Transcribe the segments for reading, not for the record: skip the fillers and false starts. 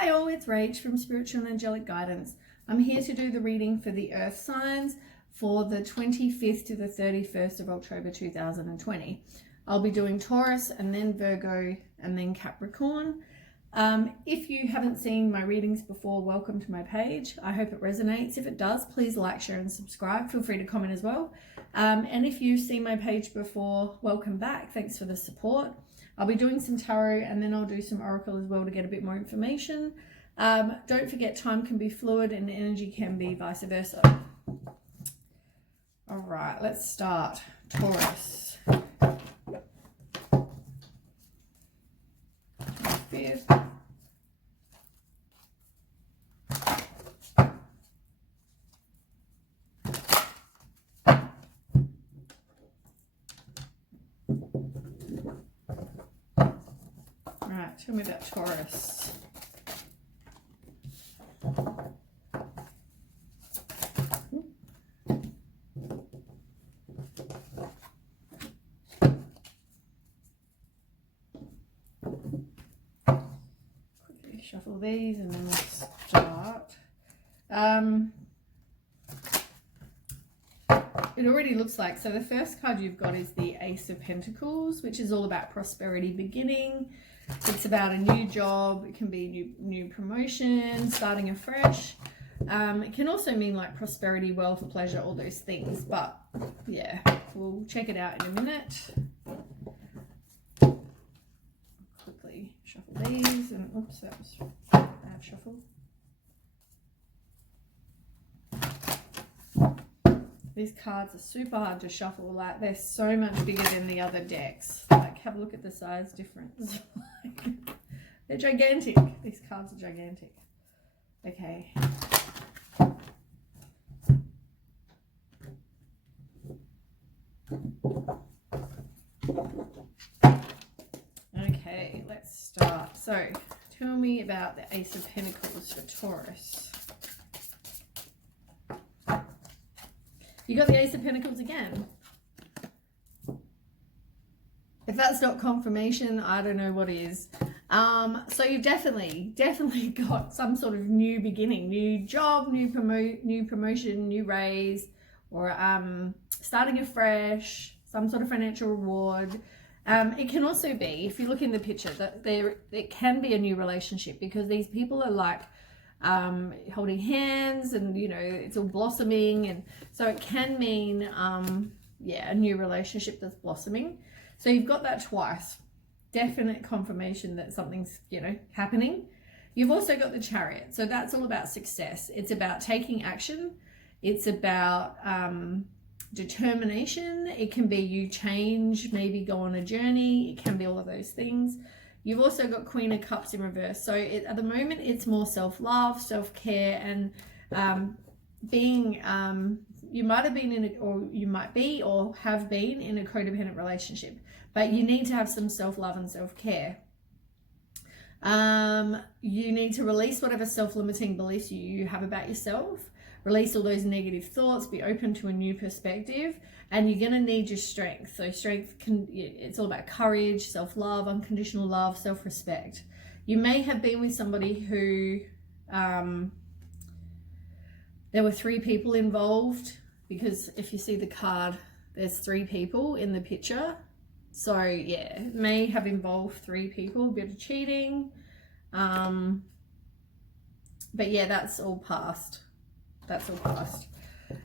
Hi all, it's Rach from Spiritual and Angelic Guidance. I'm here to do the reading for the Earth signs for the 25th to the 31st of October 2020. I'll be doing Taurus and then Virgo and then Capricorn. If you haven't seen my readings before, welcome to my page. I hope it resonates. If it does, please like, share and subscribe. Feel free to comment as well. And if you've seen my page before, welcome back. Thanks for the support. I'll be doing some tarot and then I'll do some oracle as well to get a bit more information. Don't forget, time can be fluid and energy can be vice versa. All right, let's start. Taurus. 25th. Right, tell me about Taurus. Quickly shuffle these and then we'll start. It already looks like, so the first card you've got is the Ace of Pentacles, which is all about prosperity beginning. It's about a new job. It can be new promotion, starting afresh. It can also mean like prosperity, wealth, pleasure, all those things. But yeah, we'll check it out in a minute. Quickly shuffle these and oops, that was a bad shuffle. These cards are super hard to shuffle. Like, they're so much bigger than the other decks. Like, have a look at the size difference. They're gigantic. These cards are gigantic. Okay. Okay, let's start. So, tell me about the Ace of Pentacles for Taurus. You got the Ace of Pentacles again. If that's not confirmation, I don't know what is. So you've definitely got some sort of new beginning, new job, new promotion, new raise, or starting afresh, some sort of financial reward. It can also be, if you look in the picture, that it can be a new relationship, because these people are like holding hands and, you know, it's all blossoming, and so it can mean a new relationship that's blossoming. So you've got that twice. Definite confirmation that something's, you know, happening. You've also got the Chariot, so that's all about success. It's about taking action. It's about determination. It can be you change, maybe go on a journey. It can be all of those things. You've also got Queen of Cups in reverse. So at the moment, it's more self-love, self-care, and being, you might have been in, or you might be, or have been in a codependent relationship, but you need to have some self-love and self-care. You need to release whatever self-limiting beliefs you have about yourself. Release all those negative thoughts, be open to a new perspective, and you're going to need your strength. So strength, it's all about courage, self-love, unconditional love, self-respect. You may have been with somebody who, there were 3 people involved, because if you see the card, there's 3 people in the picture. So yeah, it may have involved 3 people, a bit of cheating. But yeah, that's all past. That's all past.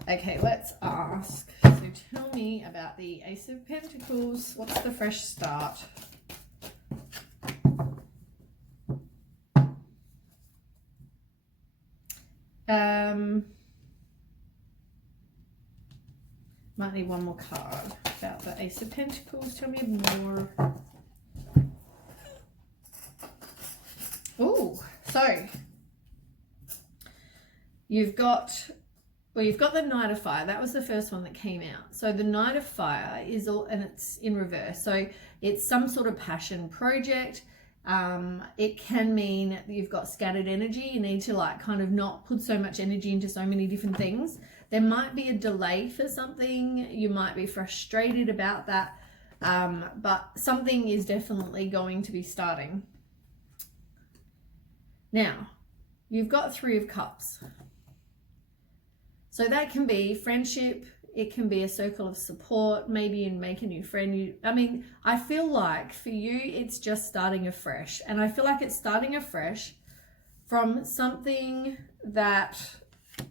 Okay, let's ask. So tell me about the Ace of Pentacles. What's the fresh start? Might need one more card about the Ace of Pentacles. Tell me more. Oh, so you've got the Knight of Fire. That was the first one that came out. So the Knight of Fire is all, and it's in reverse. So it's some sort of passion project. It can mean that you've got scattered energy. You need to like kind of not put so much energy into so many different things. There might be a delay for something. You might be frustrated about that. But something is definitely going to be starting. Now, you've got Three of Cups. So that can be friendship. It can be a circle of support. Maybe you make a new friend. I feel like for you, it's just starting afresh. And I feel like it's starting afresh from something that,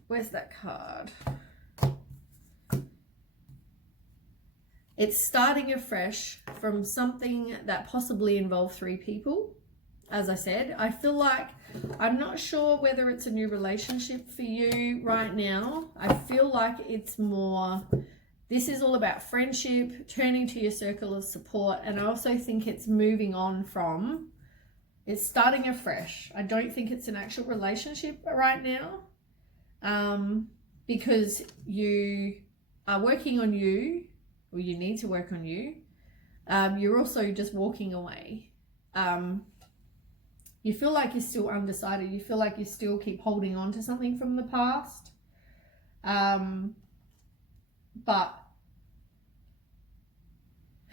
where's that card? It's starting afresh from something that possibly involved three people. As I said, I feel like, I'm not sure whether it's a new relationship for you right now. I feel like it's more, this is all about friendship, turning to your circle of support. And I also think it's moving on from, it's starting afresh. I don't think it's an actual relationship right now, because you are working on you, or you need to work on you. You're also just walking away. You feel like you're still undecided. You feel like you still keep holding on to something from the past. But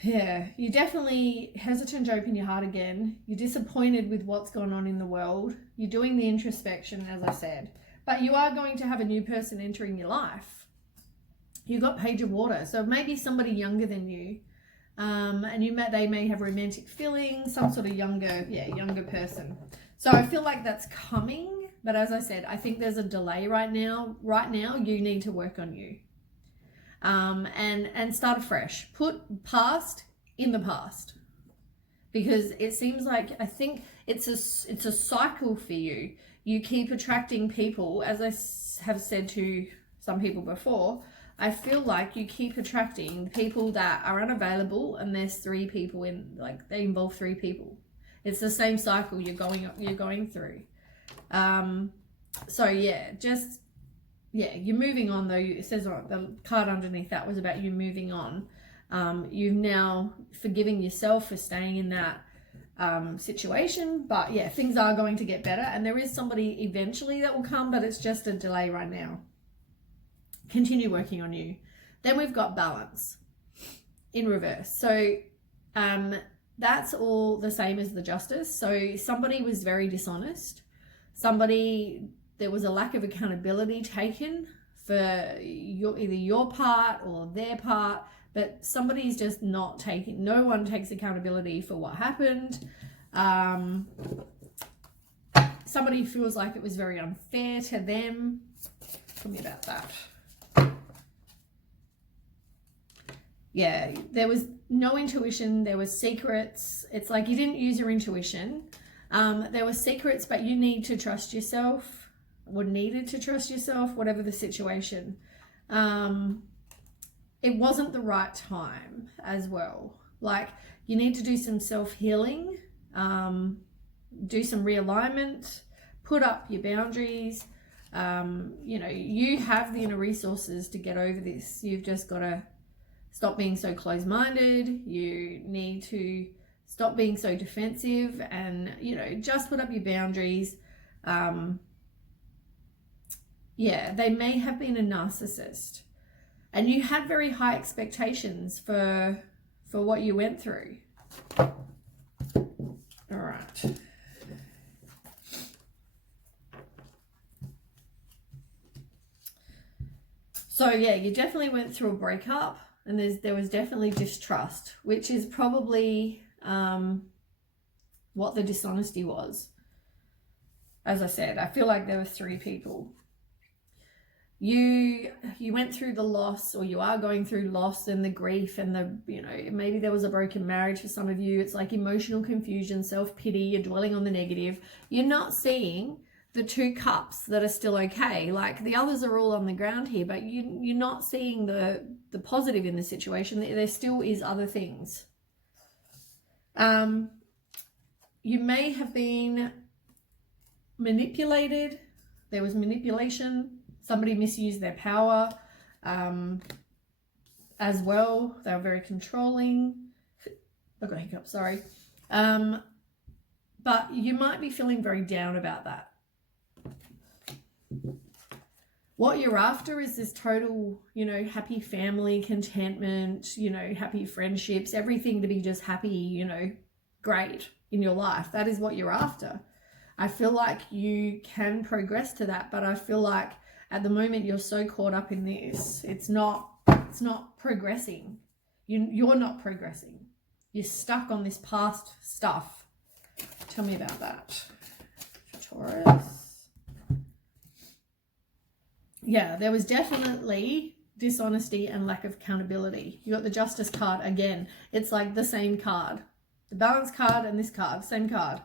yeah, you're definitely hesitant to open your heart again. You're disappointed with what's going on in the world. You're doing the introspection, as I said. But you are going to have a new person entering your life. You've got Page of Water. So maybe somebody younger than you. And they may have romantic feelings, some sort of younger person. So I feel like that's coming, but as I said, I think there's a delay right now. Right now, you need to work on you, and start afresh. Put past in the past, because it seems like, I think it's a cycle for you. You keep attracting people, as I have said to some people before. I feel like you keep attracting people that are unavailable, and there's three people in, like, they involve three people. It's the same cycle you're going through. So yeah, you're moving on though. It says the card underneath that was about you moving on. You've now forgiving yourself for staying in that situation, but yeah, things are going to get better, and there is somebody eventually that will come, but it's just a delay right now. Continue working on you. Then we've got Balance in reverse. So that's all the same as the Justice. So somebody was very dishonest. There was a lack of accountability taken for either your part or their part, but somebody's just not taking, no one takes accountability for what happened. Somebody feels like it was very unfair to them. Tell me about that. Yeah, there was no intuition. There was secrets. It's like you didn't use your intuition. There were secrets, but you need to trust yourself, or needed to trust yourself, whatever the situation. It wasn't the right time as well. Like, you need to do some self-healing, do some realignment, put up your boundaries. You have the inner resources to get over this. You've just got to stop being so closed-minded. You need to stop being so defensive, and, just put up your boundaries. They may have been a narcissist, and you had very high expectations for what you went through. All right. So yeah, you definitely went through a breakup. And there was definitely distrust, which is probably what the dishonesty was. As I said, I feel like there were three people. You went through the loss, or you are going through loss and the grief and maybe there was a broken marriage for some of you. It's like emotional confusion, self-pity. You're dwelling on the negative. You're not seeing the two cups that are still okay. Like, the others are all on the ground here, but you're not seeing the positive in the situation. There still is other things. You may have been manipulated. There was manipulation. Somebody misused their power as well. They were very controlling. I've got hiccups, sorry. But you might be feeling very down about that. What you're after is this total, happy family, contentment, happy friendships, everything to be just happy, great in your life. That is what you're after. I feel like you can progress to that, but I feel like at the moment you're so caught up in this, it's not progressing. You're not progressing. You're stuck on this past stuff. Tell me about that, Taurus. Yeah, there was definitely dishonesty and lack of accountability. You got the Justice card again. It's like the same card. The Balance card and this card, same card.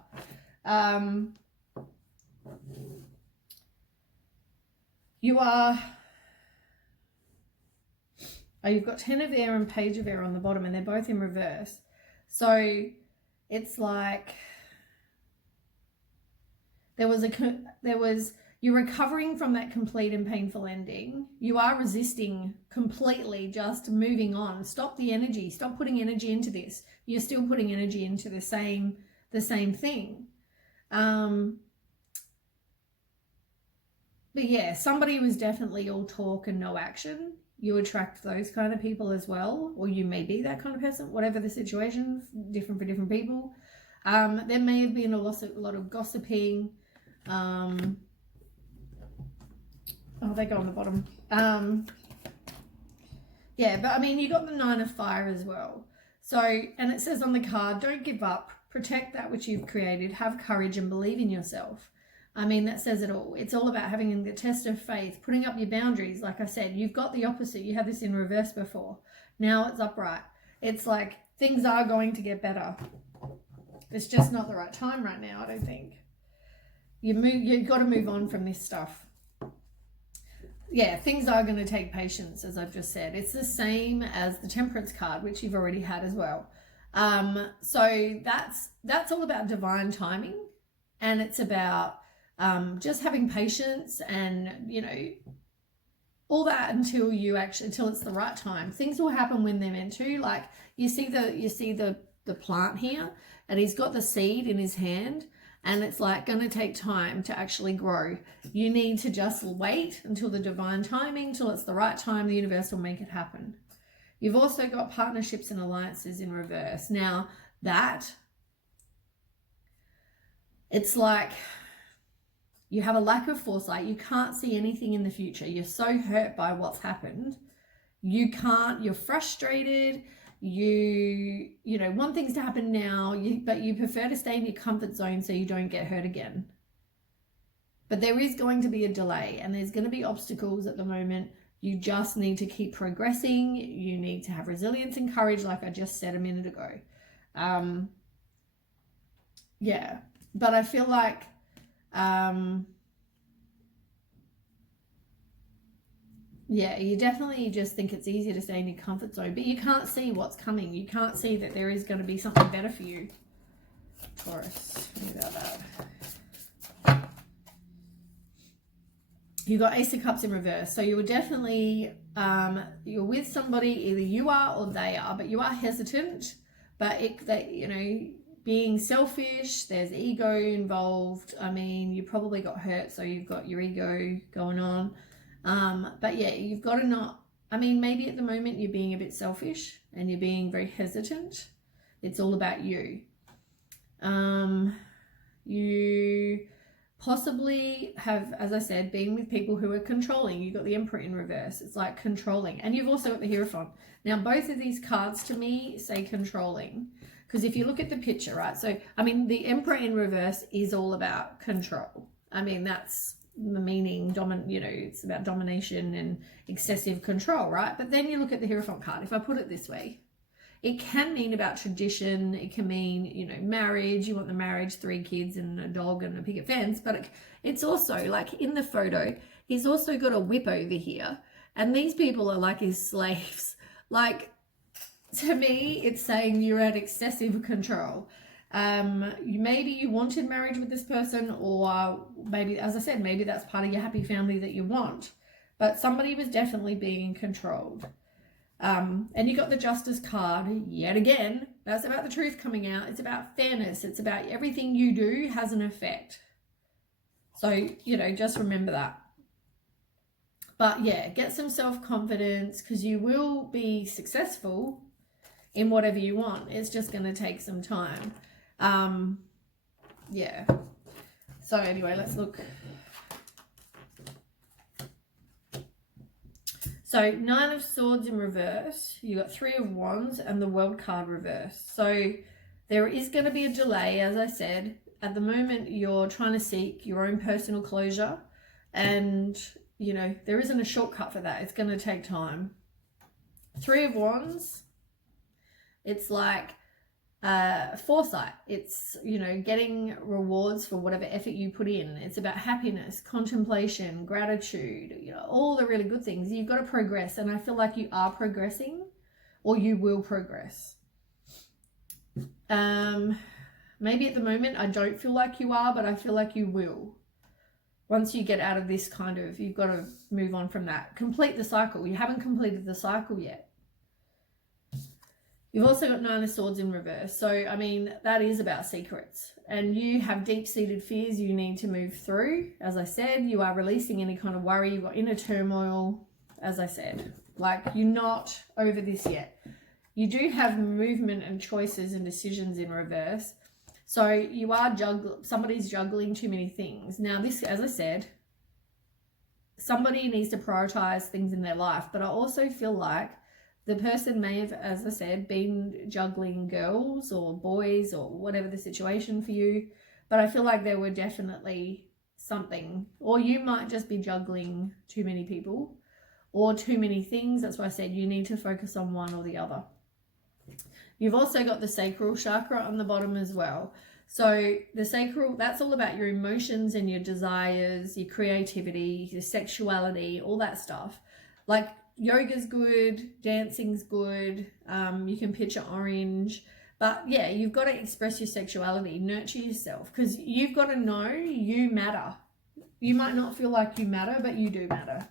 You are... Oh, you've got 10 of Air and Page of Air on the bottom, and they're both in reverse. So it's like you're recovering from that complete and painful ending. You are resisting completely, just moving on. Stop the energy. Stop putting energy into this. You're still putting energy into the same thing. But yeah, somebody was definitely all talk and no action. You attract those kind of people as well, or you may be that kind of person, whatever the situation, different for different people. There may have been a lot of gossiping. Oh, they go on the bottom. Yeah, but I mean, you got the 9 of Fire as well. So, and it says on the card, don't give up, protect that which you've created, have courage and believe in yourself. I mean, that says it all. It's all about having the test of faith, putting up your boundaries. Like I said, you've got the opposite. You had this in reverse before. Now it's upright. It's like things are going to get better. It's just not the right time right now, I don't think. You've got to move on from this stuff. Yeah, things are going to take patience, as I've just said. It's the same as the Temperance card, which you've already had as well. So that's all about divine timing, and it's about just having patience and, you know, all that until it's the right time. Things will happen when they're meant to. Like you see the plant here, and he's got the seed in his hand, and it's like going to take time to actually grow. You need to just wait until the divine timing, till it's the right time. The universe will make it happen. You've also got partnerships and alliances in reverse. Now it's like you have a lack of foresight. You can't see anything in the future. You're so hurt by what's happened. You're frustrated. You want things to happen now, but you prefer to stay in your comfort zone so you don't get hurt again. But there is going to be a delay, and there's going to be obstacles at the moment. You just need to keep progressing. You need to have resilience and courage, like I just said a minute ago. Yeah, but I feel like yeah, you definitely just think it's easier to stay in your comfort zone, but you can't see what's coming. You can't see that there is going to be something better for you, Taurus. Tell me about that. You got Ace of Cups in reverse, so you were definitely you're with somebody. Either you are or they are, but you are hesitant. But being selfish, there's ego involved. I mean, you probably got hurt, so you've got your ego going on. But yeah, you've got to not, I mean, maybe at the moment you're being a bit selfish and you're being very hesitant. It's all about you. You possibly have, as I said, been with people who are controlling. You've got the Emperor in reverse. It's like controlling. And you've also got the Hierophant. Now, both of these cards to me say controlling. Because if you look at the picture, right? So, I mean, the Emperor in reverse is all about control. I mean, that's the meaning, it's about domination and excessive control, right? But then you look at the Hierophant card. If I put it this way, it can mean about tradition. It can mean, marriage. You want the marriage, 3 kids and a dog and a picket fence. But it's also like in the photo, he's also got a whip over here. And these people are like his slaves. Like, to me, it's saying you're at excessive control. Maybe you wanted marriage with this person, or maybe, as I said, maybe that's part of your happy family that you want. But somebody was definitely being controlled. And you got the Justice card yet again. That's about the truth coming out. It's about fairness. It's about everything you do has an effect. So, just remember that. But yeah, get some self-confidence, because you will be successful in whatever you want. It's just going to take some time. Yeah. So anyway, let's look. So 9 of Swords in reverse, you got 3 of Wands and the World card reverse. So there is going to be a delay, as I said. At the moment, you're trying to seek your own personal closure, and, you know, there isn't a shortcut for that. It's going to take time. 3 of Wands, it's like foresight. It's, you know, getting rewards for whatever effort you put in. It's about happiness, contemplation, gratitude, you know, all the really good things. You've got to progress, and I feel like you are progressing, or you will progress. Maybe at the moment I don't feel like you are, but I feel like you will. Once you get out of this kind of, you've got to move on from that. Complete the cycle. You haven't completed the cycle yet. You've also got 9 of Swords in reverse. So, I mean, that is about secrets. And you have deep-seated fears you need to move through. As I said, you are releasing any kind of worry. You've got inner turmoil, as I said. Like, you're not over this yet. You do have movement and choices and decisions in reverse. So you are somebody's juggling too many things. Now this, as I said, somebody needs to prioritize things in their life. But I also feel like the person may have, as I said, been juggling girls or boys or whatever the situation for you. But I feel like there were definitely something, or you might just be juggling too many people or too many things. That's why I said you need to focus on one or the other. You've also got the sacral chakra on the bottom as well. So the sacral, that's all about your emotions and your desires, your creativity, your sexuality, all that stuff. Like yoga's good, dancing's good, you can picture orange. But yeah, you've got to express your sexuality, nurture yourself, because you've got to know you matter. You might not feel like you matter, but you do matter.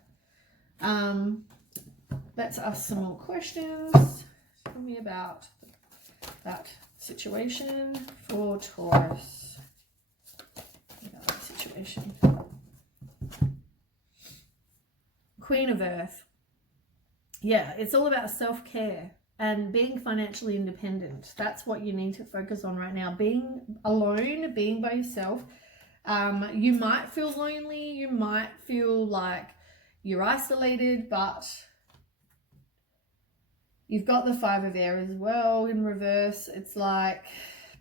Let's ask some more questions. Tell me about that situation for Taurus. About that situation. Queen of Earth. Yeah, it's all about self-care and being financially independent. That's what you need to focus on right now. Being alone, being by yourself. You might feel lonely. You might feel like you're isolated, but you've got the 5 of Air as well in reverse. It's like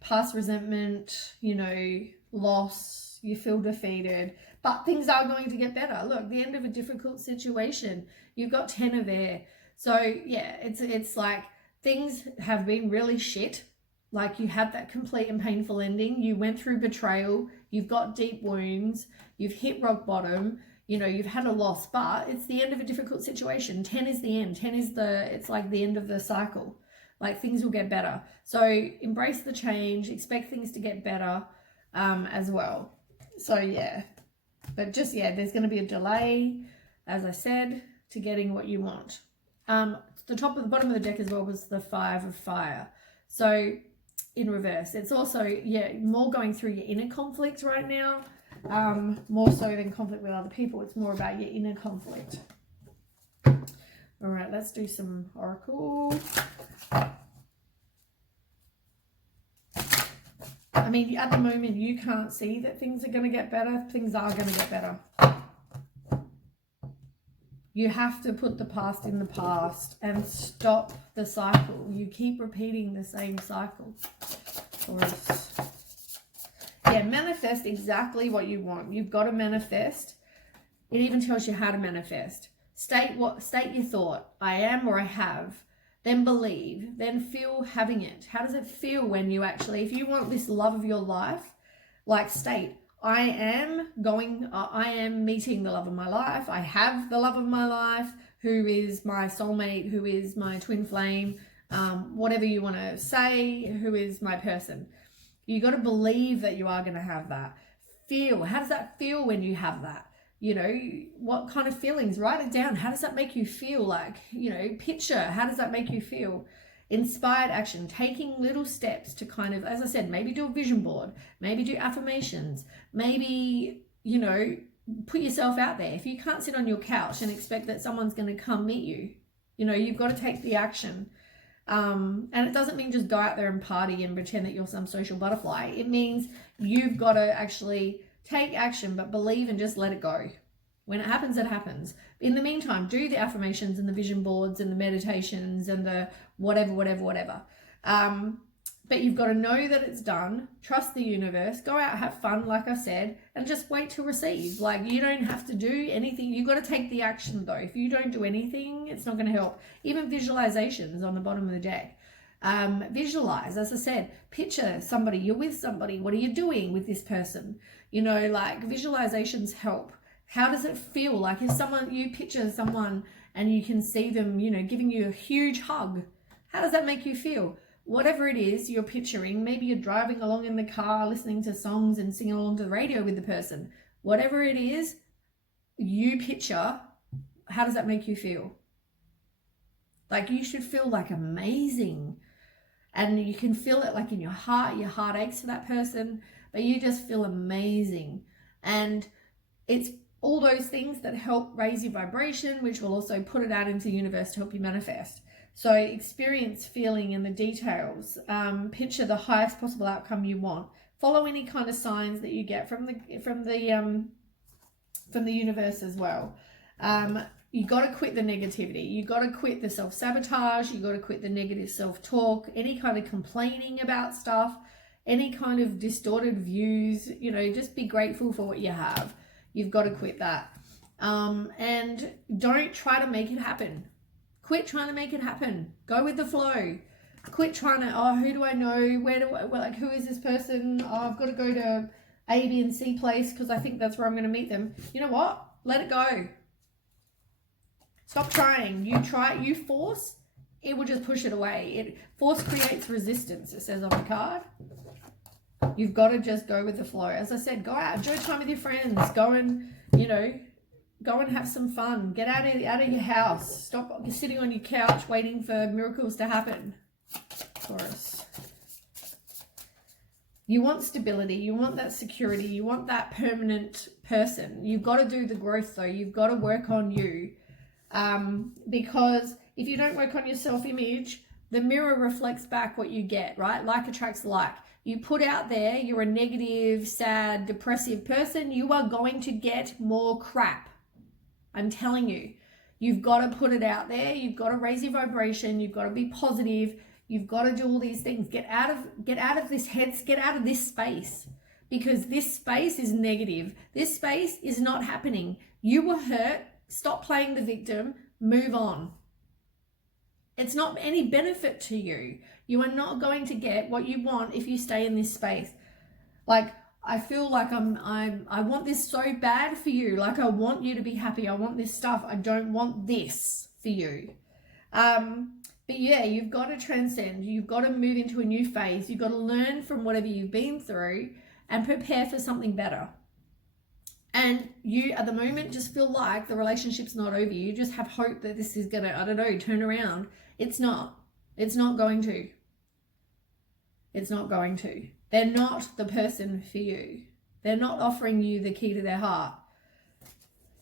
past resentment, you know, loss, you feel defeated, but things are going to get better. Look, the end of a difficult situation, you've got 10 of Air. So yeah, it's like things have been really shit. Like you had that complete and painful ending. You went through betrayal. You've got deep wounds. You've hit rock bottom. You know, you've had a loss, but it's the end of a difficult situation. 10 is the end. 10 is it's like the end of the cycle. Like things will get better. So embrace the change, expect things to get better as well. So yeah, but just, yeah, there's going to be a delay, as I said, to getting what you want. The bottom of the deck as well was the 5 of Fire. So in reverse, it's also, yeah, more going through your inner conflict right now. More so than conflict with other people. It's more about your inner conflict. All right, let's do some oracle. I mean, at the moment, you can't see that things are going to get better. Things are going to get better. You have to put the past in the past and stop the cycle. You keep repeating the same cycle. Taurus. Yeah, manifest exactly what you want. You've got to manifest. It even tells you how to manifest. State your thought. I am or I have. Then believe. Then feel having it. How does it feel when you actually, if you want this love of your life, like state, I am meeting the love of my life. I have the love of my life, who is my soulmate, who is my twin flame, whatever you want to say, who is my person. You got to believe that you are going to have that. Feel. How does that feel when you have that? You know, what kind of feelings? Write it down. How does that make you feel? Like, you know, picture. How does that make you feel? Inspired action. Taking little steps to kind of, as I said, maybe do a vision board. Maybe do affirmations. Maybe, you know, put yourself out there. If you can't sit on your couch and expect that someone's going to come meet you, you know, you've got to take the action. And it doesn't mean just go out there and party and pretend that you're some social butterfly. It means you've got to actually Take action, but believe and just let it go. When it happens, it happens. In the meantime, do the affirmations and the vision boards and the meditations and the whatever. But you've got to know that it's done. Trust the universe. Go out, have fun, like I said, and just wait to receive. Like, you don't have to do anything. You've got to take the action, though. If you don't do anything, it's not going to help. Even visualizations on the bottom of the deck. Visualize, as I said, picture somebody. You're with somebody. What are you doing with this person? You know, like, visualizations help. How does it feel? Like, if you picture someone and you can see them, you know, giving you a huge hug, how does that make you feel? Whatever it is you're picturing, maybe you're driving along in the car, listening to songs and singing along to the radio with the person. Whatever it is you picture, how does that make you feel? Like, you should feel like amazing. And you can feel it like in your heart aches for that person, but you just feel amazing. And it's all those things that help raise your vibration, which will also put it out into the universe to help you manifest. So experience feeling in the details. Picture the highest possible outcome you want. Follow any kind of signs that you get from the universe as well. You got to quit the negativity. You got to quit the self-sabotage. You got to quit the negative self-talk. Any kind of complaining about stuff. Any kind of distorted views. You know, just be grateful for what you have. You've got to quit that. And don't try to make it happen. Quit trying to make it happen. Go with the flow. Quit trying to, oh, who do I know? Who is this person? Oh, I've got to go to A, B, and C place because I think that's where I'm going to meet them. You know what? Let it go. Stop trying. You force, it will just push it away. Force creates resistance, it says on the card. You've got to just go with the flow. As I said, go out, enjoy time with your friends. Go and, you know, go and have some fun. Get out of your house. Stop sitting on your couch waiting for miracles to happen. Taurus. You want stability. You want that security. You want that permanent person. You've got to do the growth, though. You've got to work on you. Because if you don't work on your self-image, the mirror reflects back what you get, right? Like attracts like. You put out there, you're a negative, sad, depressive person, you are going to get more crap. I'm telling you, you've got to put it out there. You've got to raise your vibration. You've got to be positive. You've got to do all these things. Get out of this get out of this space, because this space is negative. This space is not happening. You were hurt. Stop playing the victim. Move on. It's not any benefit to you. You are not going to get what you want if you stay in this space. Like, I feel like I want this so bad for you. Like, I want you to be happy. I want this stuff. I don't want this for you. But yeah, you've got to transcend. You've got to move into a new phase. You've got to learn from whatever you've been through and prepare for something better. And you, at the moment, just feel like the relationship's not over. You just have hope that this is going to, I don't know, turn around. It's not. It's not going to. It's not going to. They're not the person for you. They're not offering you the key to their heart.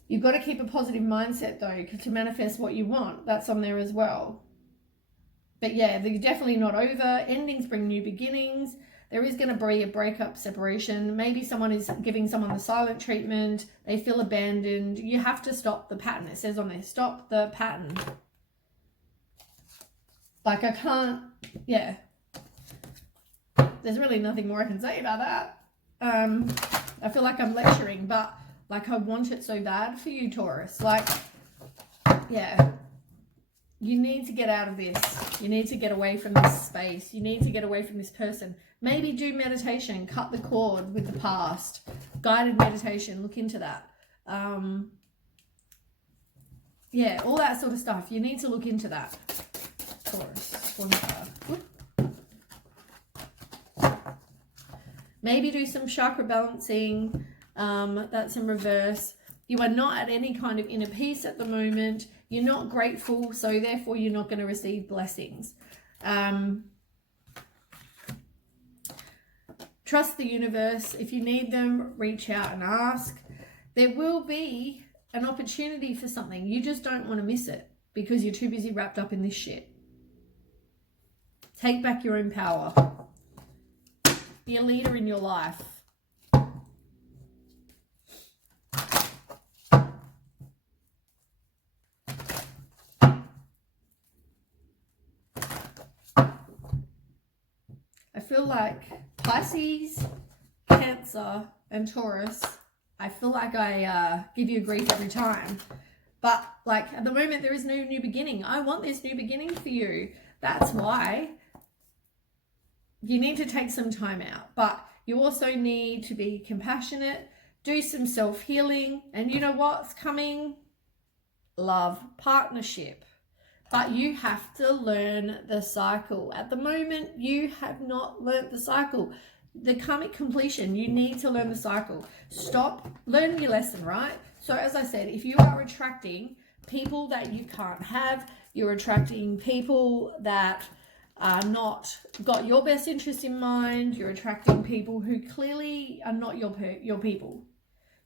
You've got to keep a positive mindset, though, to manifest what you want. That's on there as well. But yeah, they're definitely not over. Endings bring new beginnings. There is going to be a breakup, separation. Maybe someone is giving someone the silent treatment. They feel abandoned. You have to stop the pattern. It says on there, stop the pattern. Like, I can't, yeah. There's really nothing more I can say about that. I feel like I'm lecturing, but like, I want it so bad for you, Taurus. Like, yeah. You need to get out of this. You need to get away from this space. You need to get away from this person. Maybe do meditation, cut the cord with the past. Guided meditation, look into that. Yeah, all that sort of stuff. You need to look into that. Taurus, one card. Maybe do some chakra balancing. That's in reverse. You are not at any kind of inner peace at the moment. You're not grateful, so therefore you're not going to receive blessings. Trust the universe. If you need them, reach out and ask. There will be an opportunity for something. You just don't want to miss it because you're too busy wrapped up in this shit. Take back your own power. Be a leader in your life. like Pisces, Cancer, and Taurus, I feel like I give you grief every time. But like at the moment, there is no new beginning. I want this new beginning for you. That's why you need to take some time out. But you also need to be compassionate, do some self-healing. And you know what's coming? Love, partnership. But you have to learn the cycle. At the moment, you have not learnt the cycle. The karmic completion, you need to learn the cycle. Stop, learn your lesson, right? So as I said, if you are attracting people that you can't have, you're attracting people that are not got your best interest in mind, you're attracting people who clearly are not your people.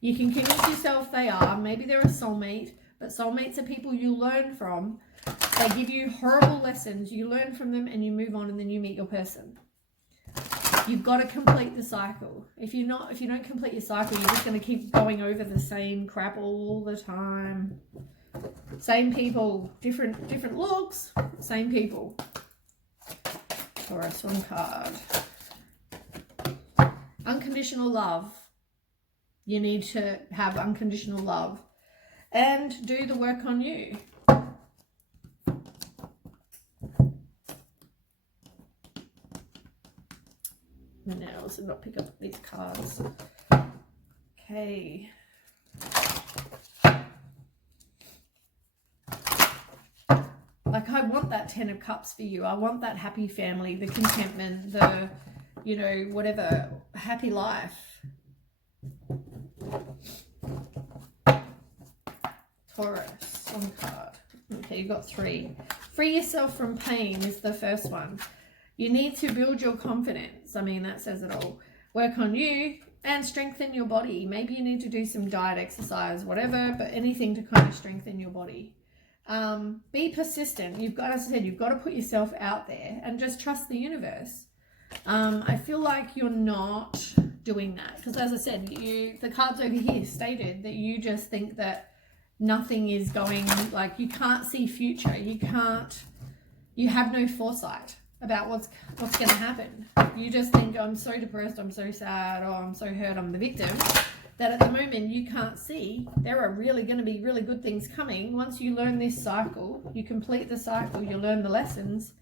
You can convince yourself they are. Maybe they're a soulmate, but soulmates are people you learn from. They give you horrible lessons, you learn from them and you move on, and then you meet your person. You've got to complete the cycle. If you don't complete your cycle, you're just going to keep going over the same crap all the time. Same people, different looks, same people. Taurus, one card. Unconditional love. You need to have unconditional love and do the work on you. My nails and not pick up these cards. Okay. Like I want that 10 of Cups for you. I want that happy family, the contentment, the, you know, whatever, happy life. Taurus, one card. Okay, you got 3. Free yourself from pain is the first one. You need to build your confidence. I mean, that says it all. Work on you and strengthen your body. Maybe you need to do some diet, exercise, whatever, but anything to kind of strengthen your body. Be persistent. You've got, as I said, you've got to put yourself out there and just trust the universe. I feel like you're not doing that because, as I said, the cards over here stated that you just think that nothing is going, like you can't see future. You have no foresight about what's going to happen. You just think, I'm so depressed, I'm so sad, or I'm so hurt, I'm the victim, that at the moment you can't see there are really going to be really good things coming. Once you learn this cycle, you complete the cycle, you learn the lessons,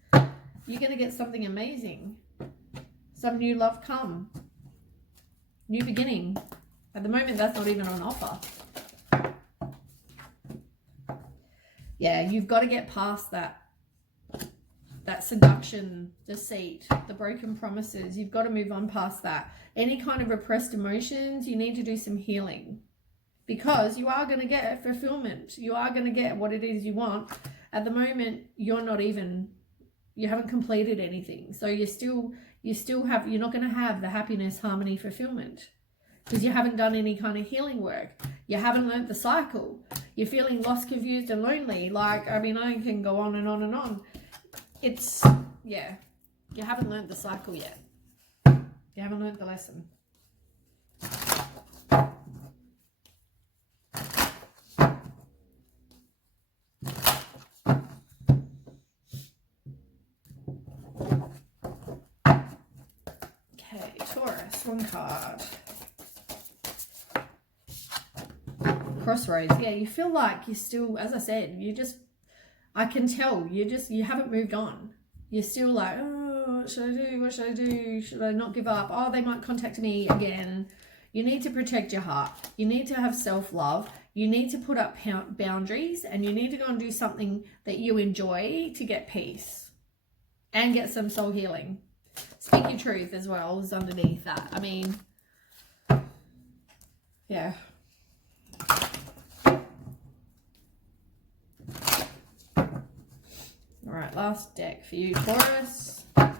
you're going to get something amazing. Some new love come. New beginning. At the moment, that's not even on offer. Yeah, you've got to get past that seduction, deceit, the broken promises. You've got to move on past that. Any kind of repressed emotions, you need to do some healing because you are going to get fulfillment. You are going to get what it is you want. At the moment, you haven't completed anything. So you're not going to have the happiness, harmony, fulfillment because you haven't done any kind of healing work. You haven't learned the cycle. You're feeling lost, confused, and lonely. Like, I mean, I can go on and on and on. It's, yeah, you haven't learned the cycle yet. You haven't learned the lesson. Okay, Taurus, one card. Crossroads. Yeah, you feel like you're still, as I said, I can tell you haven't moved on. You're still like, oh, what should I do? What should I do? Should I not give up? Oh, they might contact me again. You need to protect your heart. You need to have self-love. You need to put up boundaries, and you need to go and do something that you enjoy to get peace and get some soul healing. Speak your truth as well is underneath that. I mean, yeah. All right, last deck for you, Taurus. I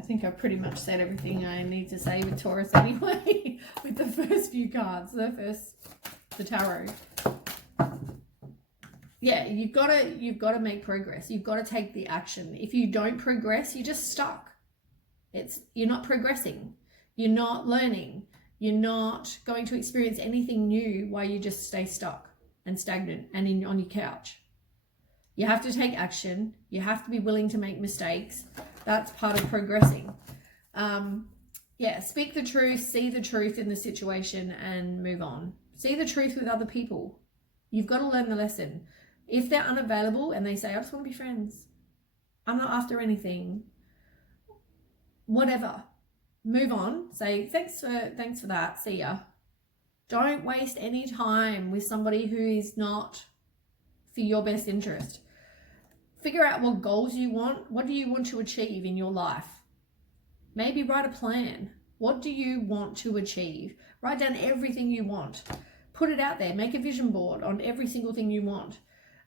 think I pretty much said everything I need to say with Taurus anyway, with the first few cards, the tarot. Yeah, you've got to make progress. You've got to take the action. If you don't progress, you're just stuck. You're not progressing. You're not learning. You're not going to experience anything new while you just stay stuck and stagnant and on your couch. You have to take action. You have to be willing to make mistakes. That's part of progressing. Yeah, speak the truth, see the truth in the situation and move on. See the truth with other people. You've got to learn the lesson. If they're unavailable and they say, I just want to be friends, I'm not after anything, whatever, move on. Say, thanks for that, see ya. Don't waste any time with somebody who is not for your best interest. Figure out what goals you want. What do you want to achieve in your life? Maybe write a plan. What do you want to achieve? Write down everything you want. Put it out there. Make a vision board on every single thing you want.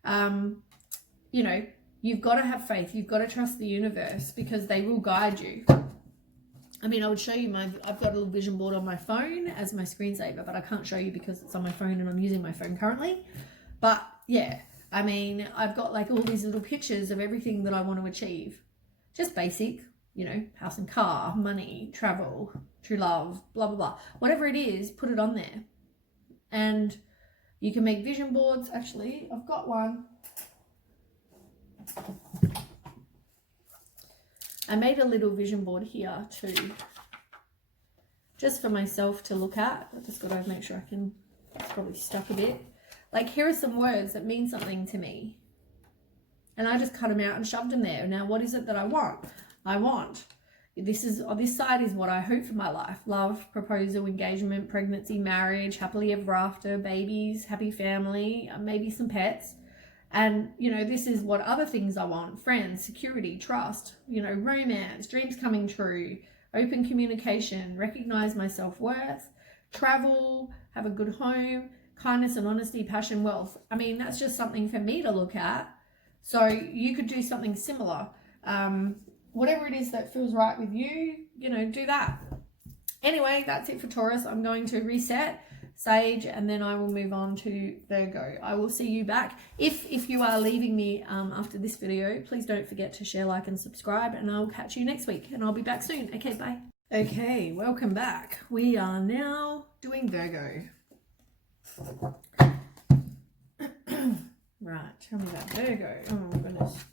You know, you've got to have faith. You've got to trust the universe because they will guide you. I mean, I would show you I've got a little vision board on my phone as my screensaver, but I can't show you because it's on my phone and I'm using my phone currently. But yeah, I mean, I've got like all these little pictures of everything that I want to achieve. Just basic, you know, house and car, money, travel, true love, blah, blah, blah. Whatever it is, put it on there. And you can make vision boards. Actually, I've got one. I made a little vision board here too, just for myself to look at. I just got to make sure it's probably stuck a bit. Like, here are some words that mean something to me. And I just cut them out and shoved them there. Now, what is it that I want? I want, this side is what I hope for my life. Love, proposal, engagement, pregnancy, marriage, happily ever after, babies, happy family, maybe some pets. And, you know, this is what other things I want. Friends, security, trust, you know, romance, dreams coming true, open communication, recognize my self-worth, travel, have a good home, kindness and honesty, passion, wealth. I mean, that's just something for me to look at. So you could do something similar. Whatever it is that feels right with you, you know, do that. Anyway, that's it for Taurus. I'm going to reset, Sage, and then I will move on to Virgo. I will see you back. If you are leaving me after this video, please don't forget to share, like, and subscribe, and I'll catch you next week, and I'll be back soon. Okay, bye. Okay, welcome back. We are now doing Virgo. Right, tell me about Virgo. Oh my goodness.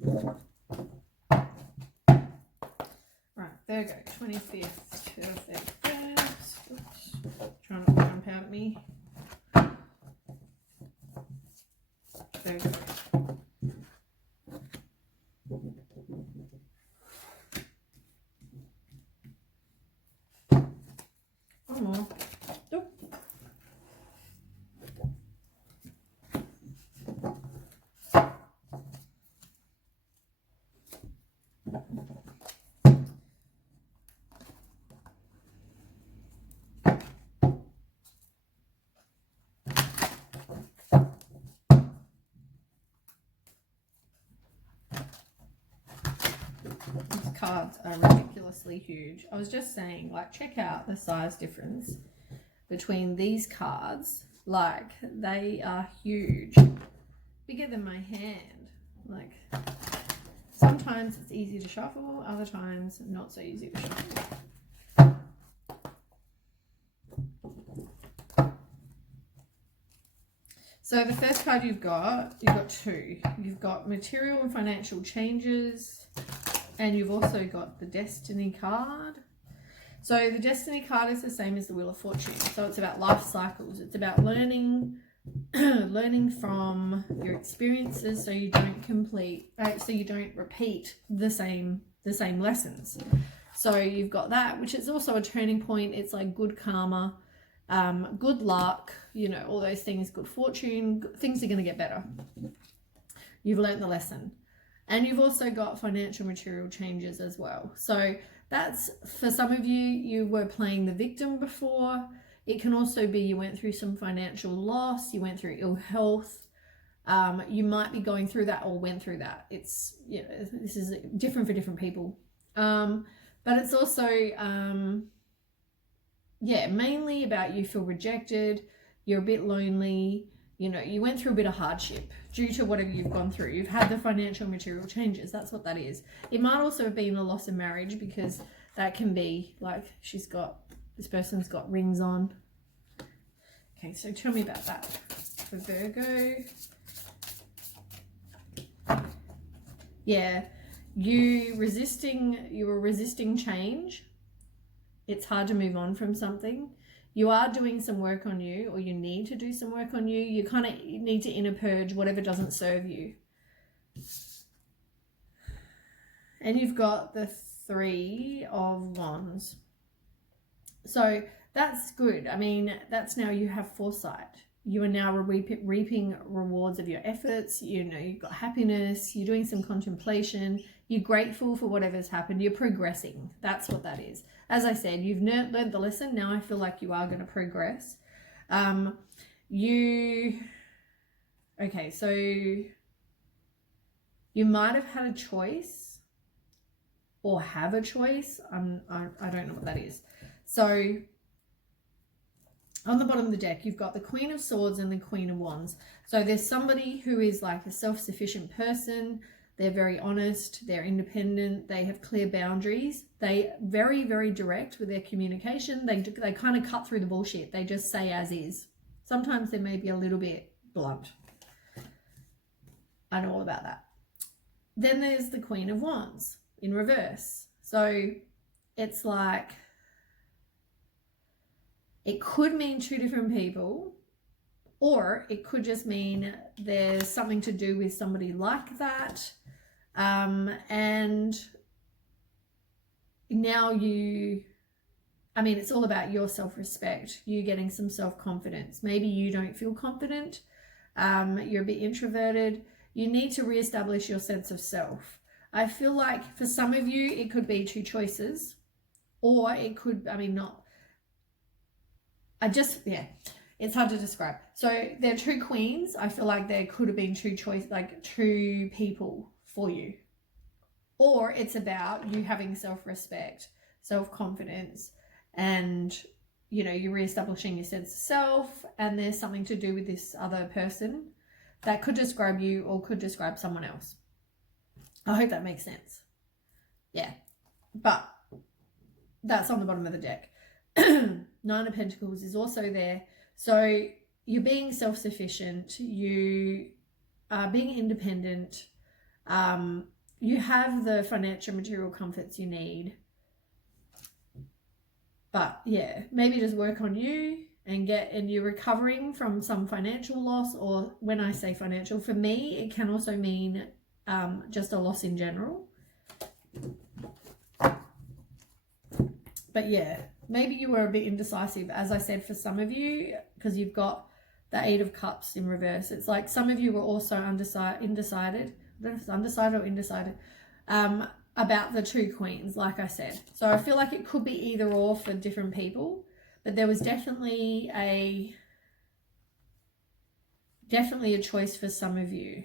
Virgo. Right, Virgo, 25th to 31st. Oops, trying not to jump out at me. Virgo. One more. Nope. These cards are ridiculously huge. I was just saying, like, check out the size difference between these cards. Like, they are huge, bigger than my hand. Like, sometimes it's easy to shuffle, other times not so easy to shuffle. So the first card you've got two. You've got material and financial changes, and you've also got the Destiny card. So the Destiny card is the same as the Wheel of Fortune. So it's about life cycles. It's about learning from your experiences, so you don't repeat the same lessons. So you've got that, which is also a turning point. It's like good karma, good luck, you know, all those things, good fortune, things are going to get better. You've learned the lesson. And you've also got financial material changes as well. So that's, for some of you, you were playing the victim before. It can also be you went through some financial loss, you went through ill health. You might be going through that or went through that. It's, you know, this is different for different people. But it's also, yeah, mainly about you feel rejected, you're a bit lonely, You know, you went through a bit of hardship due to whatever you've gone through. You've had the financial material changes. That's what that is. It might also have been a loss of marriage, because that can be like this person's got rings on. Okay, so tell me about that for Virgo. Yeah, you were resisting change. It's hard to move on from something. You are doing some work on you, or you need to do some work on you. You kind of need to inner purge whatever doesn't serve you. And you've got the 3 of Wands. So that's good. I mean, that's now you have foresight. You are now reaping rewards of your efforts. You know, you've got happiness. You're doing some contemplation. You're grateful for whatever's happened. You're progressing. That's what that is. As I said, you've learned the lesson. Now I feel like you are going to progress. Okay, so you might have had a choice, or have a choice. I don't know what that is. So on the bottom of the deck, you've got the Queen of Swords and the Queen of Wands. So there's somebody who is like a self-sufficient person. They're very honest. They're independent. They have clear boundaries. They very, very direct with their communication. They kind of cut through the bullshit. They just say as is. Sometimes they may be a little bit blunt. I know all about that. Then there's the Queen of Wands in reverse. So it's like, it could mean 2 different people, or it could just mean there's something to do with somebody like that. And now it's all about your self-respect, you getting some self-confidence. Maybe you don't feel confident. You're a bit introverted. You need to reestablish your sense of self. I feel like for some of you, it could be 2 choices, or it could, it's hard to describe. So there are 2 queens. I feel like there could have been 2 people for you. Or it's about you having self-respect, self-confidence, and, you know, you're reestablishing your sense of self, and there's something to do with this other person that could describe you or could describe someone else. I hope that makes sense. Yeah. But that's on the bottom of the deck. 9 of Pentacles is also there. So you're being self-sufficient. You are being independent. You have the financial material comforts you need. But yeah, maybe just work on you and you're recovering from some financial loss, or when I say financial, for me, it can also mean just a loss in general. But yeah, maybe you were a bit indecisive, as I said, for some of you, because you've got the 8 of Cups in reverse. It's like some of you were also undecided. I don't know if it's undecided or indecisive, about the 2 queens, like I said. So I feel like it could be either or for different people, but there was definitely a choice for some of you.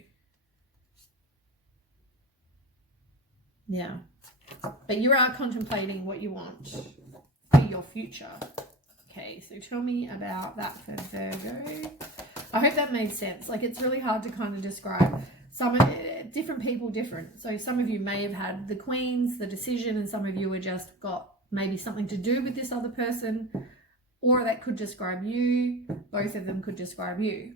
Yeah. But you are contemplating what you want for your future. Okay, so tell me about that for Virgo. I hope that made sense. Like, it's really hard to kind of describe. Different people different. So some of you may have had the queens, the decision, and some of you were just got maybe something to do with this other person, or that could describe you. Both of them could describe you.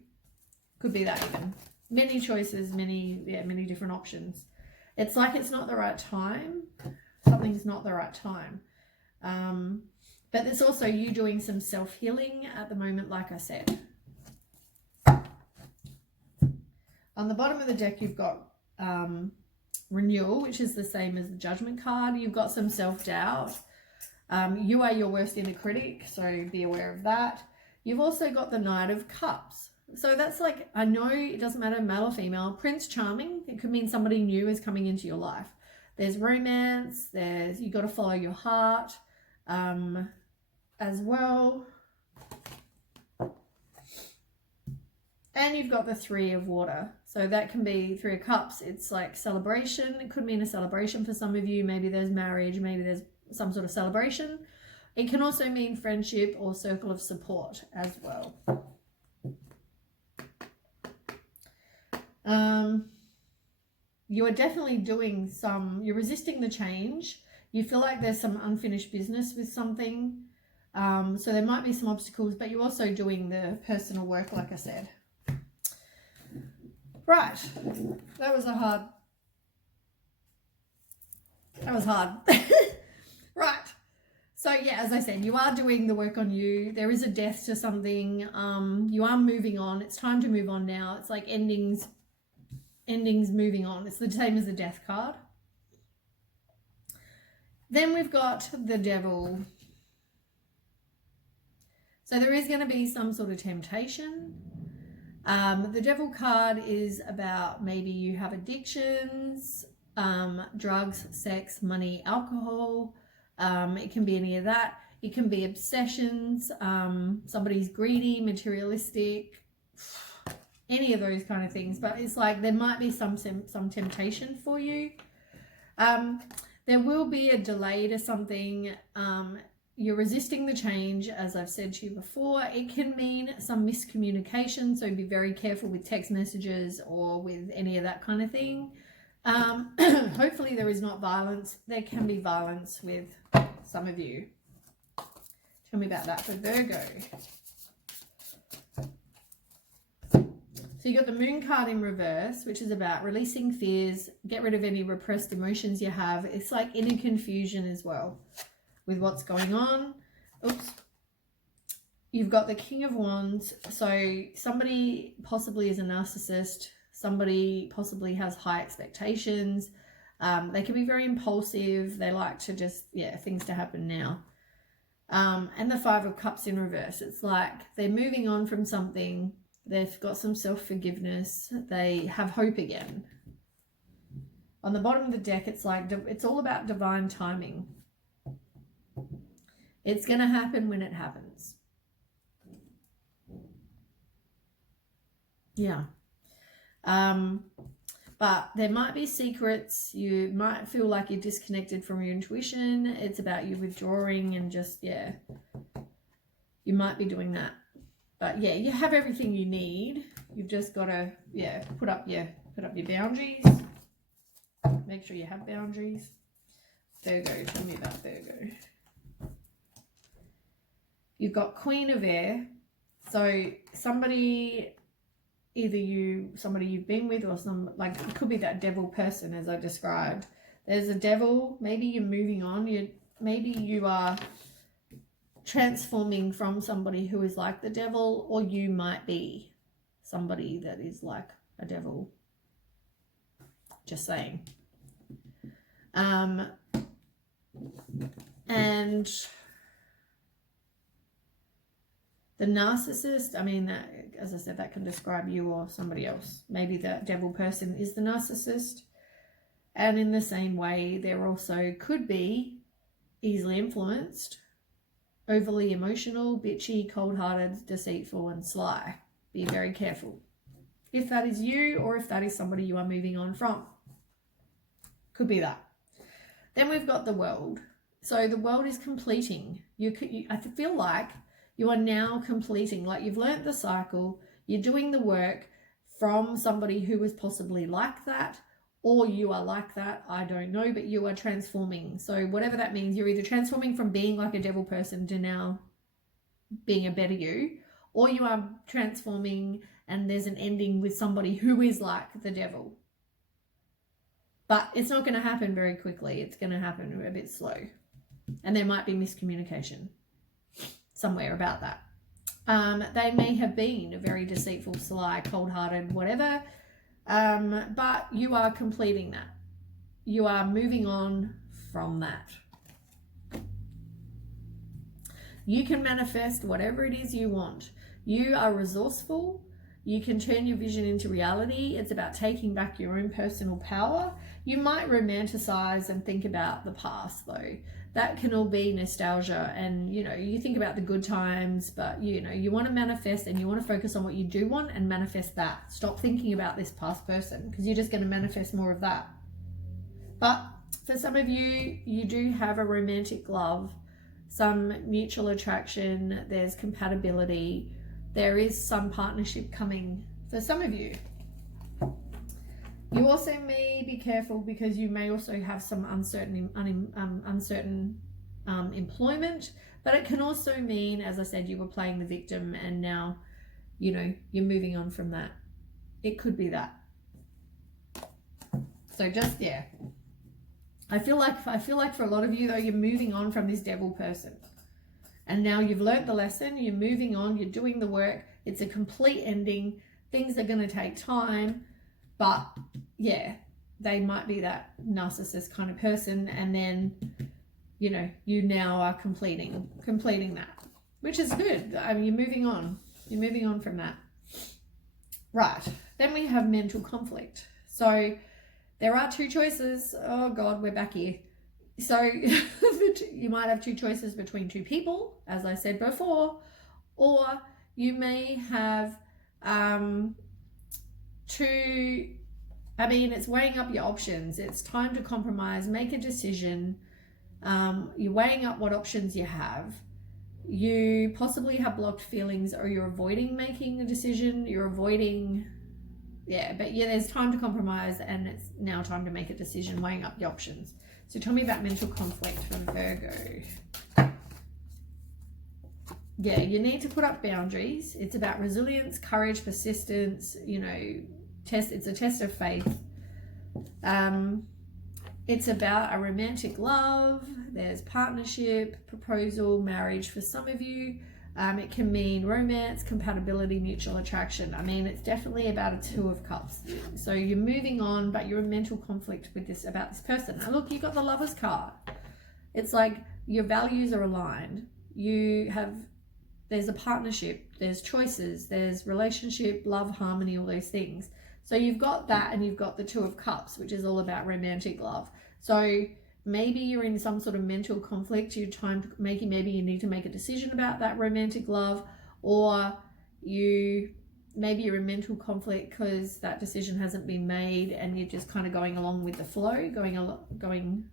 Could be that even. Many choices, many different options. It's like it's not the right time. Something's not the right time. But it's also you doing some self-healing at the moment, like I said. On the bottom of the deck, you've got renewal, which is the same as the Judgment card. You've got some self-doubt. You are your worst inner critic, so be aware of that. You've also got the Knight of Cups. So that's like, I know it doesn't matter male or female. Prince Charming, it could mean somebody new is coming into your life. There's romance. You got to follow your heart as well. And you've got the 3 of Water. So that can be 3 of Cups. It's like celebration. It could mean a celebration for some of you. Maybe there's marriage. Maybe there's some sort of celebration. It can also mean friendship or circle of support as well. You are definitely doing you're resisting the change. You feel like there's some unfinished business with something. So there might be some obstacles, but you're also doing the personal work, like I said. Right. That was hard. Right. So yeah, as I said, you are doing the work on you. There is a death to something. You are moving on. It's time to move on now. It's like endings moving on. It's the same as the death card. Then we've got the devil. So there is going to be some sort of temptation. The devil card is about maybe you have addictions, drugs, sex, money, alcohol. It can be any of that. It can be obsessions. Somebody's greedy, materialistic, any of those kind of things. But it's like there might be some temptation for you. There will be a delay to something. You're resisting the change, as I've said to you before. It can mean some miscommunication, so be very careful with text messages or with any of that kind of thing. Hopefully there is not violence. There can be violence with some of you. Tell me about that for Virgo. So you got the moon card in reverse, which is about releasing fears, get rid of any repressed emotions you have. It's like inner confusion as well with what's going on. Oops. You've got the King of Wands. So somebody possibly is a narcissist. Somebody possibly has high expectations. They can be very impulsive. They like to just, things to happen now. And the Five of Cups in reverse. It's like they're moving on from something. They've got some self-forgiveness. They have hope again. On the bottom of the deck, it's like, it's all about divine timing. It's going to happen when it happens. Yeah. But there might be secrets. You might feel like you're disconnected from your intuition. It's about you withdrawing and just, you might be doing that. But yeah, you have everything you need. You've just got to, put up your boundaries. Make sure you have boundaries. Virgo, tell me about Virgo. You've got Queen of Air. So somebody you've been with, or it could be that devil person as I described. There's a devil. Maybe you're moving on. Maybe you are transforming from somebody who is like the devil, or you might be somebody that is like a devil. Just saying. And the narcissist, I mean, that, as I said, that can describe you or somebody else. Maybe that devil person is the narcissist. And in the same way, there also could be easily influenced, overly emotional, bitchy, cold-hearted, deceitful, and sly. Be very careful. If that is you, or if that is somebody you are moving on from. Could be that. Then we've got the world. So the world is completing. I feel like you are now completing, like you've learnt the cycle, you're doing the work from somebody who was possibly like that, or you are like that, I don't know, but you are transforming. So whatever that means, you're either transforming from being like a devil person to now being a better you, or you are transforming and there's an ending with somebody who is like the devil. But it's not going to happen very quickly. It's going to happen a bit slow. And there might be miscommunication somewhere about that. They may have been very deceitful, sly, cold-hearted, whatever. But you are completing that. You are moving on from that. You can manifest whatever it is you want. You are resourceful. You can turn your vision into reality. It's about taking back your own personal power. You might romanticize and think about the past, though. That can all be nostalgia, and you think about the good times, but you want to manifest and you want to focus on what you do want and manifest that. Stop thinking about this past person, because you're just going to manifest more of that. But for some of you, you do have a romantic love, some mutual attraction, there's compatibility, there is some partnership coming for some of you. You also may be careful because you may also have some uncertain employment, but it can also mean, as I said, you were playing the victim and now, you know, you're moving on from that. It could be that. So just, yeah. I feel like for a lot of you though, you're moving on from this devil person. And now you've learnt the lesson, you're moving on, you're doing the work. It's a complete ending. Things are going to take time, but yeah, they might be that narcissist kind of person. And then, you know, you now are completing that, which is good. I mean, you're moving on. You're moving on from that. Right. Then we have mental conflict. So there are two choices. Oh God, we're back here. So you might have two choices between two people, as I said before, or you may have it's weighing up your options. It's time to compromise, make a decision. You're weighing up what options you have. You possibly have blocked feelings, or you're avoiding making a decision. There's time to compromise, and it's now time to make a decision, weighing up the options. So tell me about mental conflict from Virgo. Yeah, you need to put up boundaries. It's about resilience, courage, persistence, you know, it's a test of faith. It's about a romantic love. There's partnership, proposal, marriage for some of you. It can mean romance, compatibility, mutual attraction. I mean, it's definitely about a Two of Cups. So you're moving on, but you're in mental conflict with about this person. Now look, you got the Lover's card. It's like your values are aligned. There's a partnership, there's choices, there's relationship, love, harmony, all those things. So you've got that, and you've got the Two of Cups, which is all about romantic love. So maybe you're in some sort of mental conflict. Maybe you need to make a decision about that romantic love, or maybe you're in mental conflict because that decision hasn't been made, and you're just kind of going along with the flow, along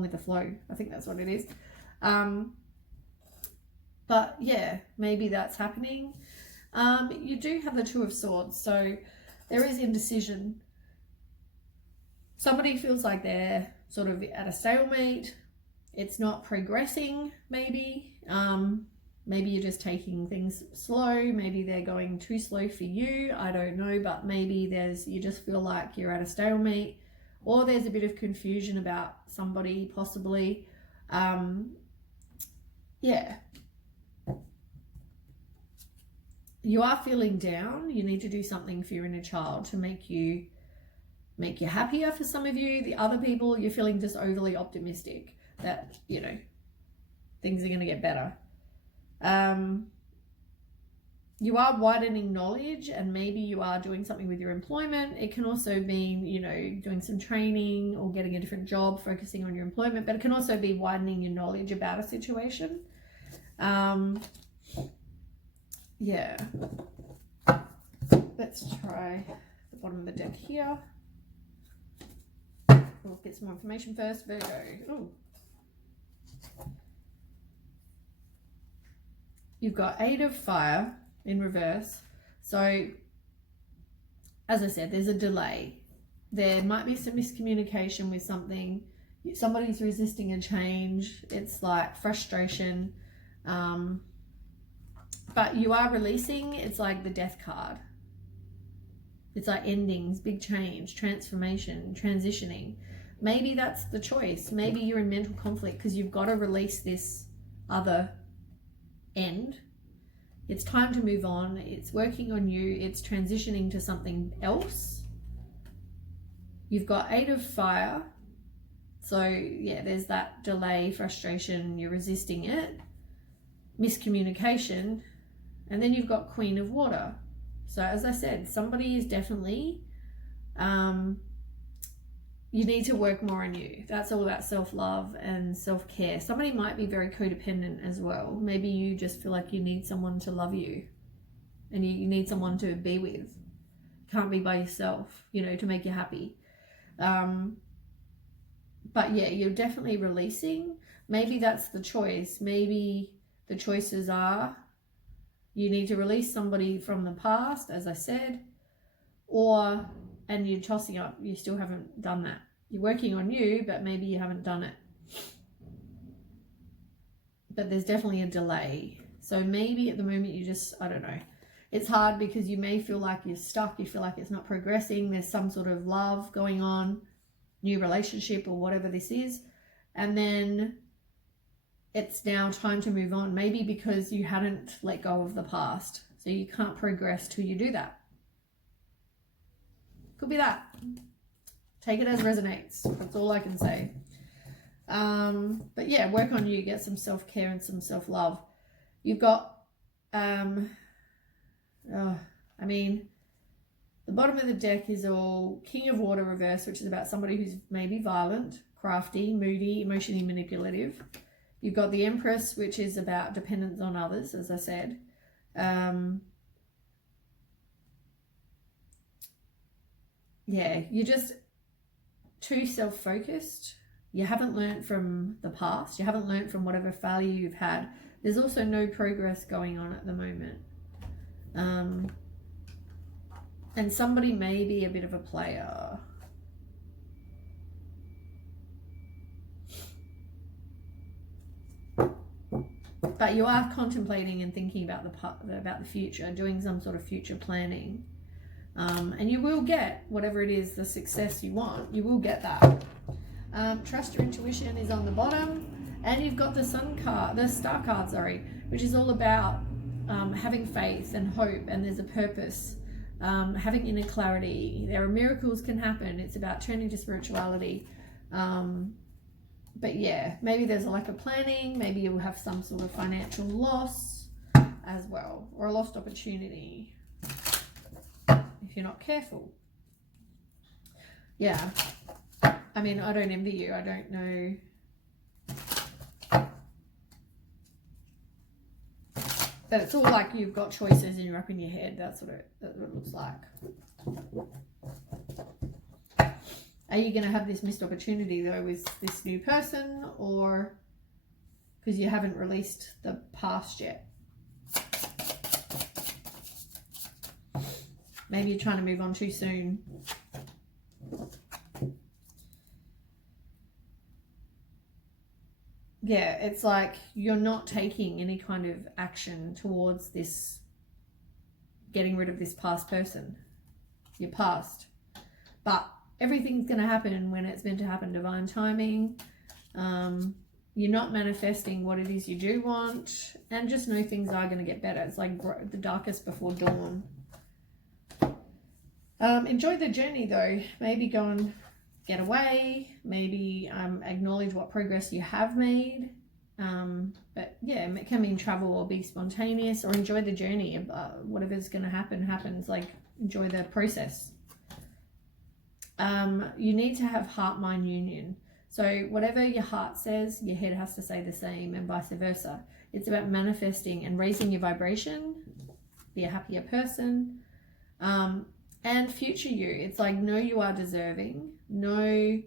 with the flow. I think that's what it is. But yeah, maybe that's happening. You do have the Two of Swords, so there is indecision. Somebody feels like they're sort of at a stalemate. It's not progressing, maybe. Maybe you're just taking things slow. Maybe they're going too slow for you. I don't know, but maybe you just feel like you're at a stalemate, or there's a bit of confusion about somebody, possibly. Yeah. You are feeling down. You need to do something for your inner child to make you happier. For some of you, the other people, you're feeling just overly optimistic that, you know, things are going to get better. You are widening knowledge, and maybe you are doing something with your employment. It can also mean, you know, doing some training or getting a different job, focusing on your employment, but it can also be widening your knowledge about a situation. Yeah. Let's try the bottom of the deck here. We'll get some more information first. Virgo. Ooh. You've got Eight of Fire in reverse. So, as I said, there's a delay. There might be some miscommunication with something. Somebody's resisting a change. It's like frustration. But you are releasing. It's like the Death card. It's like endings, big change, transformation, transitioning. Maybe that's the choice. Maybe you're in mental conflict because you've got to release this other end. It's time to move on. It's working on you. It's transitioning to something else. You've got Eight of Fire. So yeah, there's that delay, frustration, you're resisting it, miscommunication. And then you've got Queen of Water. So as I said, somebody is definitely, you need to work more on you. That's all about self-love and self-care. Somebody might be very codependent as well. Maybe you just feel like you need someone to love you, and you need someone to be with. You can't be by yourself, you know, to make you happy. But yeah, you're definitely releasing. Maybe that's the choice. Maybe the choices are you need to release somebody from the past, as I said, and you're tossing up, you still haven't done that. You're working on you, but maybe you haven't done it. But there's definitely a delay. So maybe at the moment you just, I don't know. It's hard because you may feel like you're stuck. You feel like it's not progressing. There's some sort of love going on, new relationship or whatever this is. And then it's now time to move on. Maybe because you hadn't let go of the past. So you can't progress till you do that. Could be that. Take it as resonates. That's all I can say. But yeah, work on you. Get some self-care and some self-love. You've got, the bottom of the deck is all King of Water reverse, which is about somebody who's maybe violent, crafty, moody, emotionally manipulative. You've got the Empress, which is about dependence on others, as I said. Yeah, you're just too self-focused. You haven't learned from the past. You haven't learned from whatever failure you've had. There's also no progress going on at the moment. And somebody may be a bit of a player. But you are contemplating and thinking about the future, doing some sort of future planning. And you will get whatever it is, the success you want. You will get that. Trust your intuition is on the bottom. And you've got the star card, which is all about having faith and hope, and there's a purpose. Having inner clarity. There are miracles can happen. It's about turning to spirituality. But yeah, maybe there's a lack of planning. Maybe you'll have some sort of financial loss as well, or a lost opportunity if you're not careful. Yeah. I mean, I don't envy you. I don't know. But it's all like you've got choices and you're up in your head. That's what it looks like. Are you going to have this missed opportunity, though, with this new person? Or because you haven't released the past yet? Maybe you're trying to move on too soon. Yeah, it's like you're not taking any kind of action towards this, getting rid of this past person, your past. But everything's going to happen when it's meant to happen, divine timing. You're not manifesting what it is you do want, and just know things are going to get better. It's like the darkest before dawn. Enjoy the journey, though. Maybe go and get away, maybe acknowledge what progress you have made, but yeah, it can mean travel or be spontaneous, or enjoy the journey. Whatever's going to happen happens. Like, enjoy the process. You need to have heart-mind union. So whatever your heart says, your head has to say the same, and vice versa. It's about manifesting and raising your vibration, be a happier person. And future you, it's like, know you are deserving, know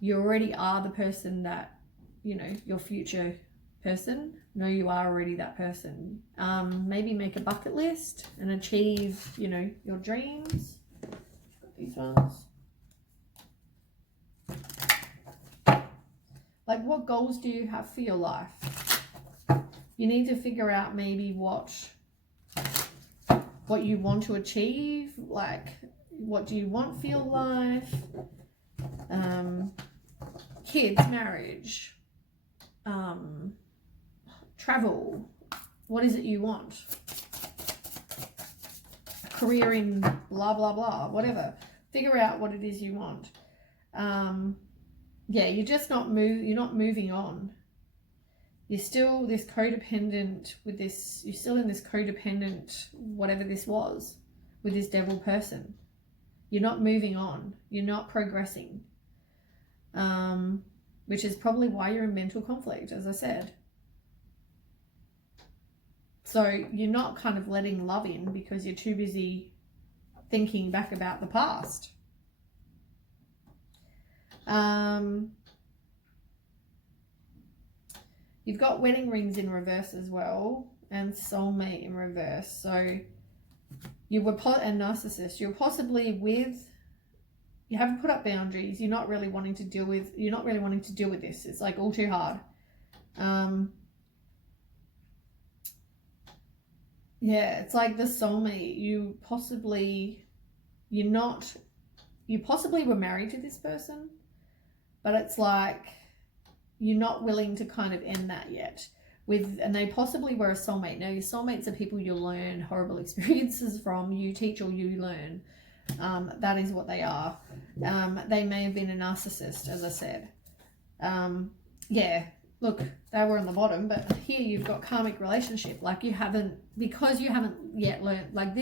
you already are the person that, you know, your future person, know you are already that person. Maybe make a bucket list and achieve, you know, your dreams. Got these ones. Like, what goals do you have for your life? You need to figure out maybe what you want to achieve, like what do you want for your life, kids, marriage, travel, what is it you want, career in blah blah blah, whatever. Figure out what it is you want. Yeah, you're just not you're not moving on. You're still this codependent with this, you're still in this codependent, whatever this was, with this devil person. You're not moving on. You're not progressing. Which is probably why you're in mental conflict, as I said. So you're not kind of letting love in because you're too busy thinking back about the past. You've got wedding rings in reverse as well, and soulmate in reverse. So you were a narcissist. You're possibly with, you haven't put up boundaries. You're not really wanting to deal with this. It's like all too hard. Yeah, it's like the soulmate. You possibly were married to this person, but it's like you're not willing to kind of end that yet. And they possibly were a soulmate. Now, your soulmates are people you learn horrible experiences from, you teach or you learn. That is what they are. They may have been a narcissist, as I said. Yeah, look, they were on the bottom, but here you've got karmic relationship. Like because you haven't yet learned, like I'm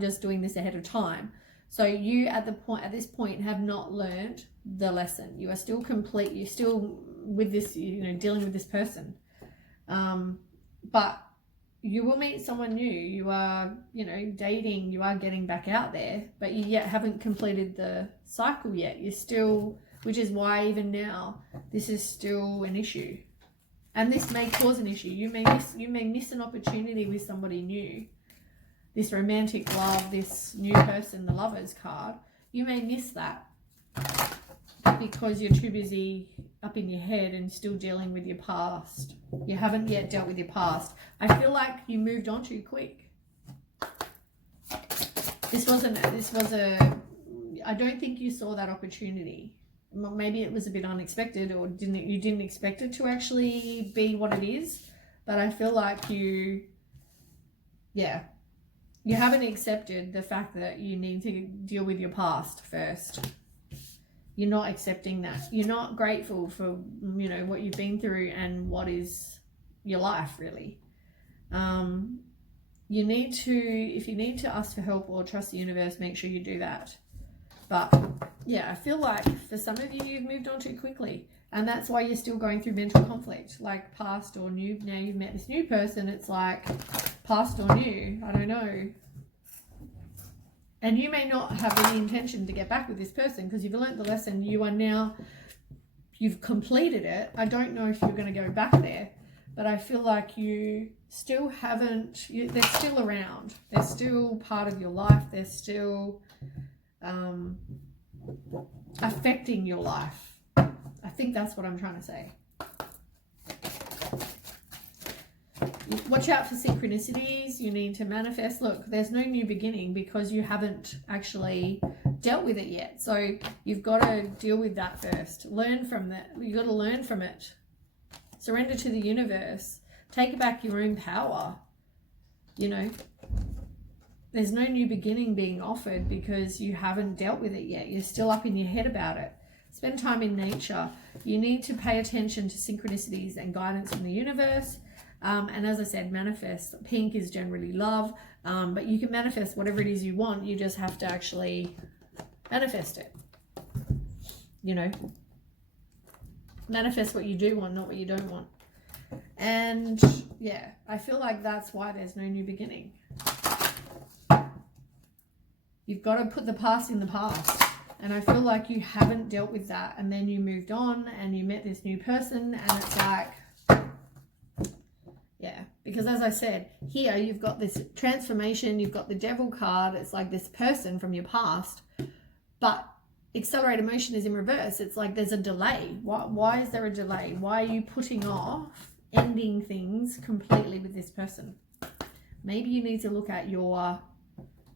just doing this ahead of time. So you at this point have not learned the lesson. You are still complete. You're still with this, dealing with this person. But you will meet someone new. You are, dating, you are getting back out there, but you yet haven't completed the cycle yet. You're still, which is why even now, this is still an issue. And this may cause an issue. You may miss an opportunity with somebody new. This romantic love, this new person, the Lovers card, you may miss that because you're too busy up in your head and still dealing with your past. You haven't yet dealt with your past. I feel like you moved on too quick. I don't think you saw that opportunity. Maybe it was a bit unexpected, or you didn't expect it to actually be what it is. But I feel like you haven't accepted the fact that you need to deal with your past first. You're not accepting that. You're not grateful for, what you've been through and what is your life, really. If you need to ask for help or trust the universe, make sure you do that. But yeah, I feel like for some of you, you've moved on too quickly. And that's why you're still going through mental conflict, like past or new. Now you've met this new person, it's like past or new, I don't know. And you may not have any intention to get back with this person because you've learnt the lesson. You've completed it. I don't know if you're going to go back there, but I feel like you still haven't, they're still around. They're still part of your life. They're still affecting your life. I think that's what I'm trying to say. Watch out for synchronicities. You need to manifest. Look, there's no new beginning because you haven't actually dealt with it yet. So you've got to deal with that first. Learn from that. You've got to learn from it. Surrender to the universe. Take back your own power. There's no new beginning being offered because you haven't dealt with it yet. You're still up in your head about it. Spend time in nature. You need to pay attention to synchronicities and guidance from the universe. And as I said, manifest. Pink is generally love, but you can manifest whatever it is you want. You just have to actually manifest it. Manifest what you do want, not what you don't want. And yeah, I feel like that's why there's no new beginning. You've got to put the past in the past. And I feel like you haven't dealt with that. And then you moved on and you met this new person and it's like, yeah, because as I said, here you've got this transformation, you've got the devil card. It's like this person from your past, but accelerated motion is in reverse. It's like there's a delay. Why is there a delay? Why are you putting off ending things completely with this person? Maybe you need to look at your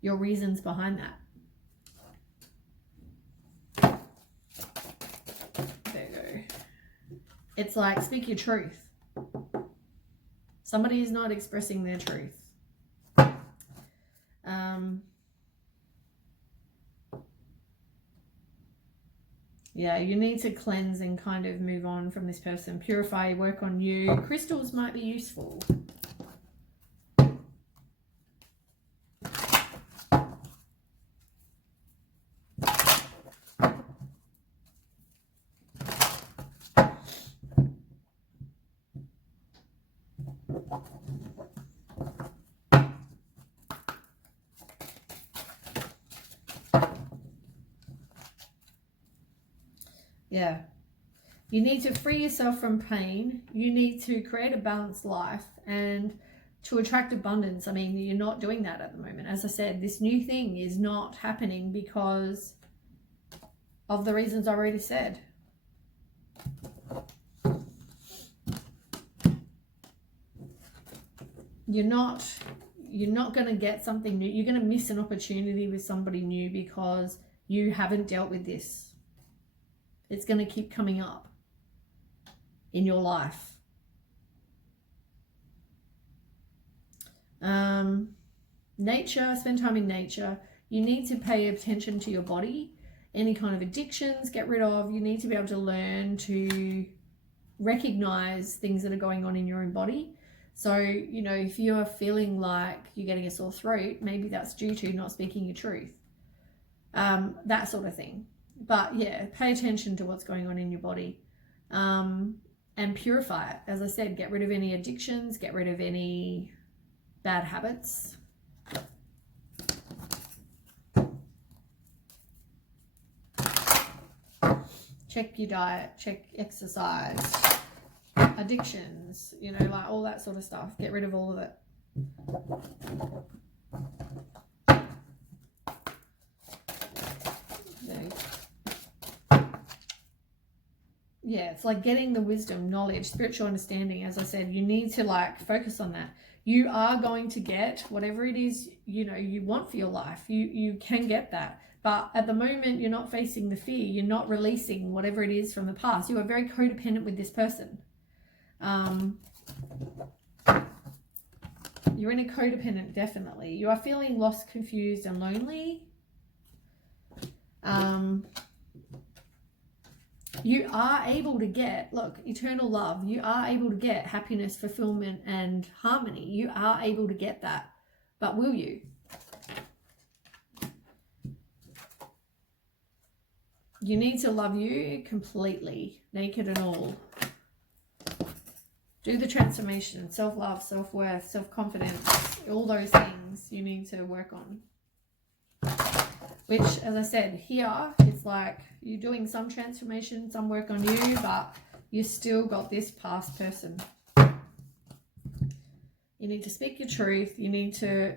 reasons behind that. Virgo. It's like, speak your truth. Somebody is not expressing their truth. Yeah, you need to cleanse and kind of move on from this person. Purify, work on you. Crystals might be useful. Yeah. You need to free yourself from pain. You need to create a balanced life and to attract abundance, I mean, you're not doing that at the moment. As I said, this new thing is not happening because of the reasons I already said. You're not going to get something new. You're going to miss an opportunity with somebody new because you haven't dealt with this. It's going to keep coming up in your life. Nature, spend time in nature. You need to pay attention to your body. Any kind of addictions, get rid of. You need to be able to learn to recognize things that are going on in your own body. So, you know, if you're feeling like you're getting a sore throat, maybe that's due to not speaking your truth. That sort of thing. But yeah, pay attention to what's going on in your body. And purify it. As I said, get rid of any addictions, get rid of any bad habits. Check your diet, check exercise, addictions, you know, like all that sort of stuff. Get rid of all of it. Yeah, it's like getting the wisdom, knowledge, spiritual understanding. As I said, you need to like focus on that. You are going to get whatever it is, you know, you want for your life. You can get that. But at the moment, you're not facing the fear. You're not releasing whatever it is from the past. You are very codependent with this person. You're in a codependent, definitely. You are feeling lost, confused, and lonely. You are able to get, look, eternal love. You are able to get happiness, fulfillment, and harmony. You are able to get that. But will you? You need to love you completely, naked and all. Do the transformation, self-love, self-worth, self-confidence, all those things you need to work on. Which, as I said, here, it's like you're doing some transformation, some work on you, but you still got this past person. You need to speak your truth. You need to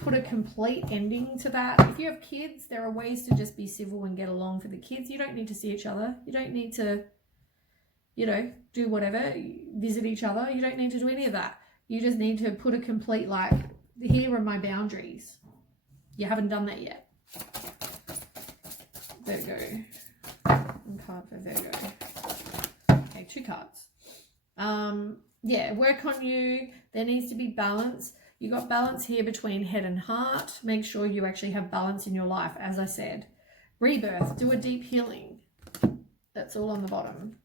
put a complete ending to that. If you have kids, there are ways to just be civil and get along for the kids. You don't need to see each other. You don't need to, you know, do whatever, visit each other. You don't need to do any of that. You just need to put a complete, like, here are my boundaries. You haven't done that yet. Virgo. One card for Virgo. Okay, 2 cards. Yeah, work on you. There needs to be balance. You got balance here between head and heart. Make sure you actually have balance in your life, as I said. Rebirth. Do a deep healing. That's all on the bottom.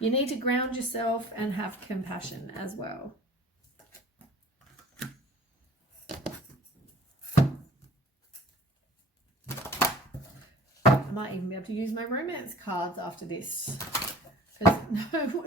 You need to ground yourself and have compassion as well. I might even be able to use my romance cards after this. Because no,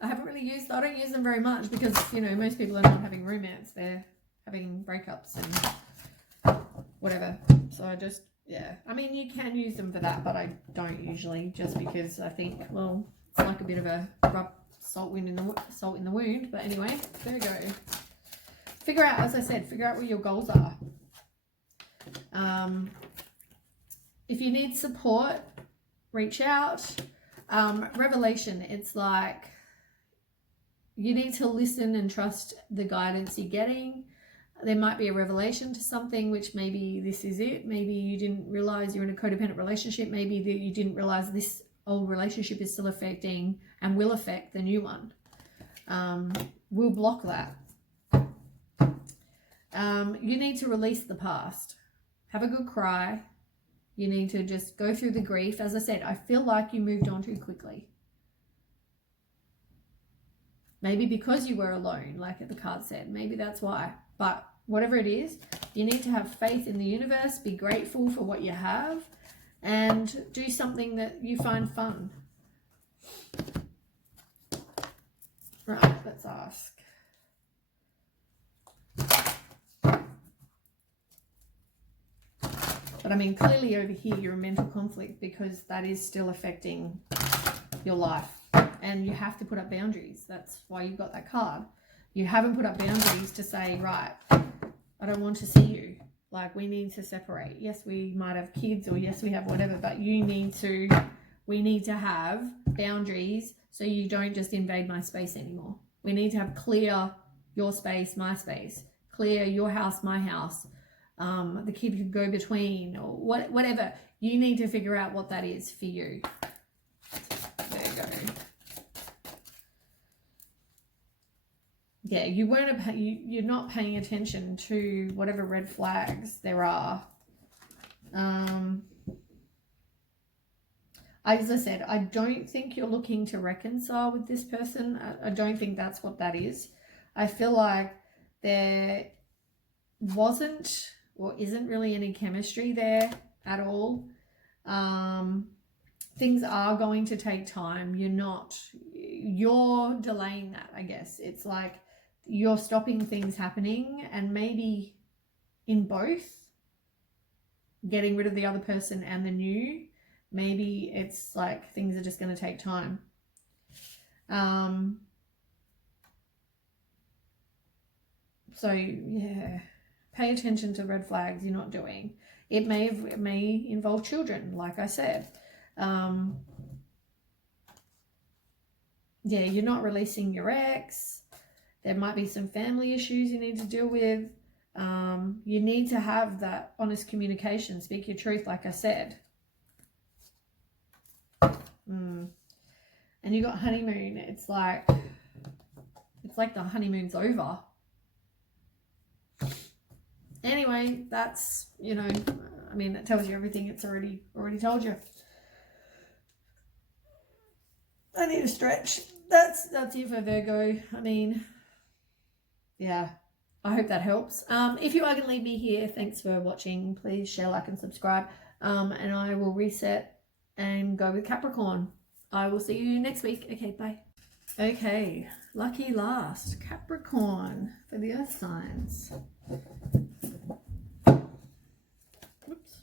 I haven't really used, I don't use them very much because, you know, most people are not having romance. They're having breakups and whatever. So I just, yeah. I mean, you can use them for that, but I don't usually, just because I think, well, it's like a bit of a rub salt in the wound. But anyway, there we go. Figure out, as I said, figure out what your goals are. If you need support, reach out. Revelation, it's like you need to listen and trust the guidance you're getting. There might be a revelation to something, which maybe this is it. Maybe you didn't realize you're in a codependent relationship. Maybe that you didn't realize this old relationship is still affecting and will affect the new one. We'll block that. You need to release the past. Have a good cry. You need to just go through the grief. As I said, I feel like you moved on too quickly. Maybe because you were alone, like the card said. Maybe that's why. But whatever it is, you need to have faith in the universe, be grateful for what you have, and do something that you find fun. Right, let's ask. But I mean, clearly over here, you're in mental conflict because that is still affecting your life. And you have to put up boundaries. That's why you got that card. You haven't put up boundaries to say, right, I don't want to see you. Like, we need to separate. Yes, we might have kids, or yes, we have whatever, but we need to have boundaries so you don't just invade my space anymore. We need to have clear your space, my space, clear your house, my house. The kid could go between, or whatever. You need to figure out what that is for you. There you go. Yeah, you're not paying attention to whatever red flags there are. As I said, I don't think you're looking to reconcile with this person. I don't think that's what that is. I feel like there wasn't or isn't really any chemistry there at all. Things are going to take time. You're delaying that, I guess. It's like you're stopping things happening, and maybe in both, getting rid of the other person and the new, maybe it's like things are just going to take time. So yeah, pay attention to red flags you're not doing. It may involve children, like I said. Yeah, you're not releasing your ex. There might be some family issues you need to deal with. You need to have that honest communication. Speak your truth, like I said. And you got honeymoon. It's like the honeymoon's over. Anyway, that's, I mean, that tells you everything it's already told you. I need a stretch. That's it for Virgo. I mean, yeah, I hope that helps. If you are going to leave me here, thanks for watching. Please share, like, and subscribe. And I will reset and go with Capricorn. I will see you next week. Okay, bye. Okay, lucky last, Capricorn for the earth signs. Oops.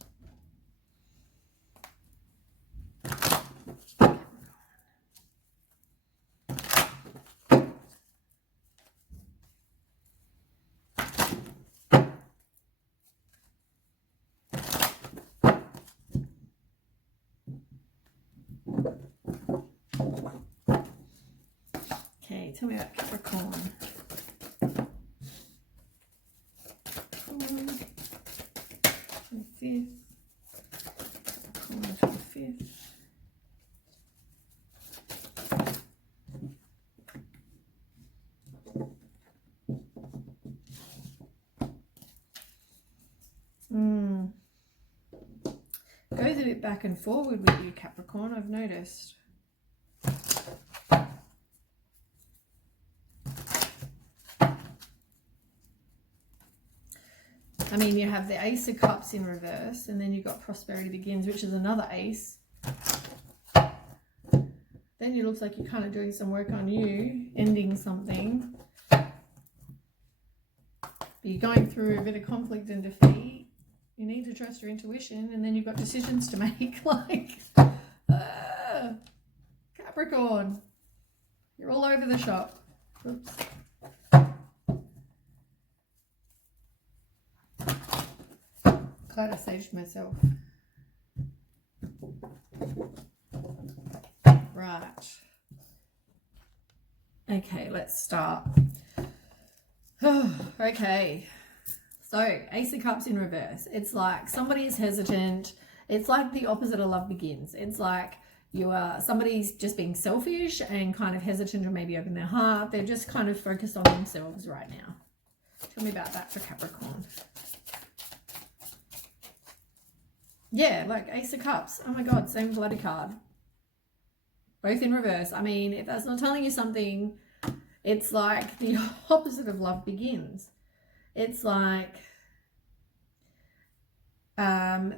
Okay, tell me about Capricorn. Capricorn 25th. Capricorn 25th. Goes a bit back and forward with you, Capricorn, I've noticed. I mean, you have the Ace of Cups in reverse, and then you've got Prosperity Begins, which is another ace. Then it looks like you're kind of doing some work on you, ending something. But you're going through a bit of conflict and defeat. You need to trust your intuition, and then you've got decisions to make. Like, Capricorn, you're all over the shop. Oops. Glad I saved myself. Right. Okay, let's start. Okay. So, Ace of Cups in reverse. It's like somebody is hesitant. It's like the opposite of Love Begins. It's like somebody's just being selfish and kind of hesitant to maybe open their heart. They're just kind of focused on themselves right now. Tell me about that for Capricorn. Yeah, like Ace of Cups. Oh my God, same bloody card. Both in reverse. I mean, if that's not telling you something, it's like the opposite of Love Begins. It's like,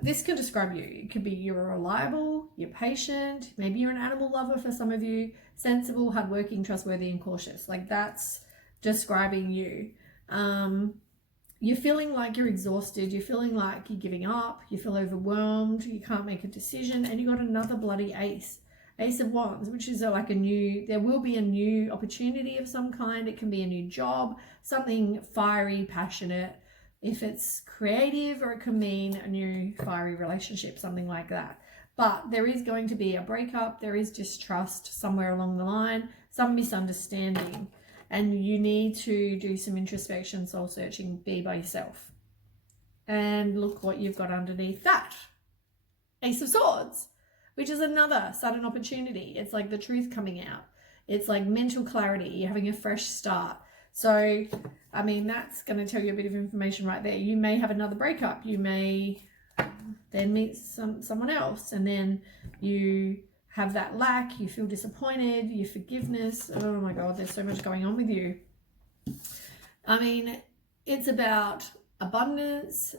this can describe you. It could be you're reliable, you're patient, maybe you're an animal lover for some of you, sensible, hardworking, trustworthy, and cautious. Like, that's describing you. You're feeling like you're exhausted. You're feeling like you're giving up. You feel overwhelmed. You can't make a decision. And you got another bloody ace. Ace of Wands, which is like a new, there will be a new opportunity of some kind. It can be a new job, something fiery, passionate. If it's creative, or it can mean a new fiery relationship, something like that. But there is going to be a breakup. There is distrust somewhere along the line, some misunderstanding. And you need to do some introspection, soul searching, be by yourself. And look what you've got underneath that. Ace of Swords, which is another sudden opportunity. It's like the truth coming out. It's like mental clarity. You're having a fresh start. So, I mean, that's going to tell you a bit of information right there. You may have another breakup. You may then meet someone else, and then you have that lack. You feel disappointed. Your forgiveness. Oh my God, there's so much going on with you. I mean, it's about abundance.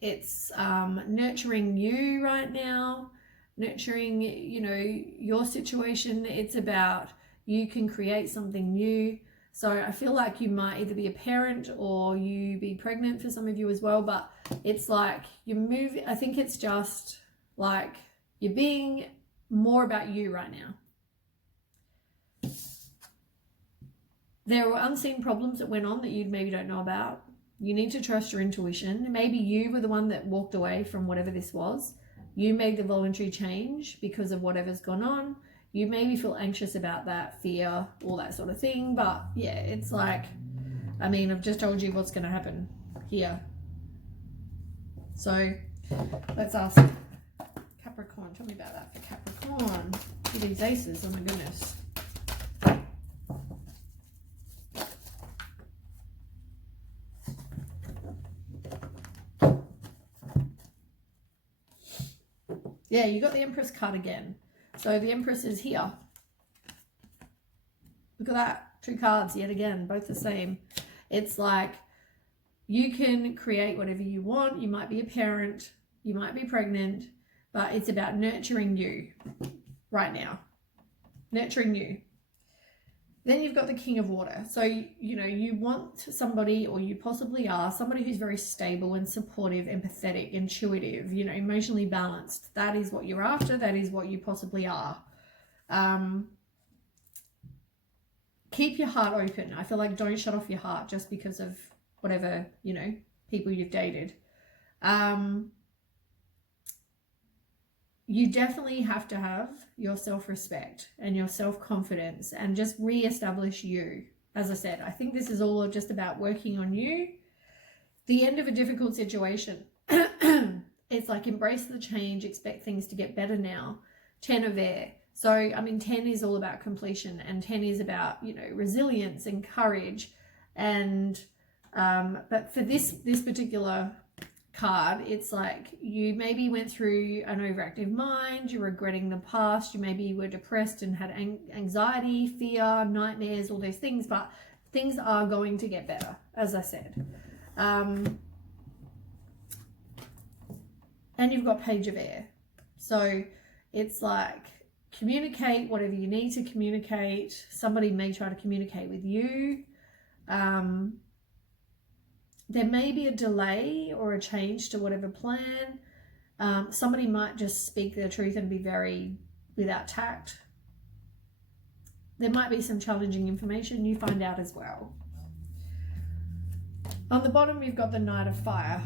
It's nurturing you right now, nurturing, you know, your situation. It's about you can create something new. So I feel like you might either be a parent or you be pregnant for some of you as well, but it's like you move. I think it's just like you're being more about you right now. There were unseen problems that went on that you maybe don't know about. You need to trust your intuition. Maybe you were the one that walked away from whatever this was. You made the voluntary change because of whatever's gone on. You maybe feel anxious about that, fear, all that sort of thing. But yeah, it's like, I mean, I've just told you what's going to happen here. So let's ask Capricorn. Tell me about that for Capricorn. See these aces, oh my goodness. Yeah, you got the Empress card again. So the Empress is here. Look at that. 2 cards yet again, both the same. It's like you can create whatever you want. You might be a parent. You might be pregnant. But it's about nurturing you right now. Nurturing you. Then you've got the King of Water. So, you know, you want somebody, or you possibly are, somebody who's very stable and supportive, empathetic, intuitive, you know, emotionally balanced. That is what you're after. That is what you possibly are. Keep your heart open. I feel like don't shut off your heart just because of whatever, you know, people you've dated. You definitely have to have your self-respect and your self-confidence and just re-establish you. As I said, I think this is all just about working on you. The end of a difficult situation. It's like embrace the change, expect things to get better now. 10 of air. So, I mean, 10 is all about completion, and 10 is about, you know, resilience and courage. And, but for this particular card, it's like you maybe went through an overactive mind, you're regretting the past, you maybe were depressed and had anxiety, fear, nightmares, all those things, but things are going to get better, as I said. And you've got Page of Air. So it's like communicate whatever you need to communicate. Somebody may try to communicate with you. There may be a delay or a change to whatever plan. Somebody might just speak their truth and be very without tact. There might be some challenging information you find out as well. On the bottom, we've got the Knight of Fire.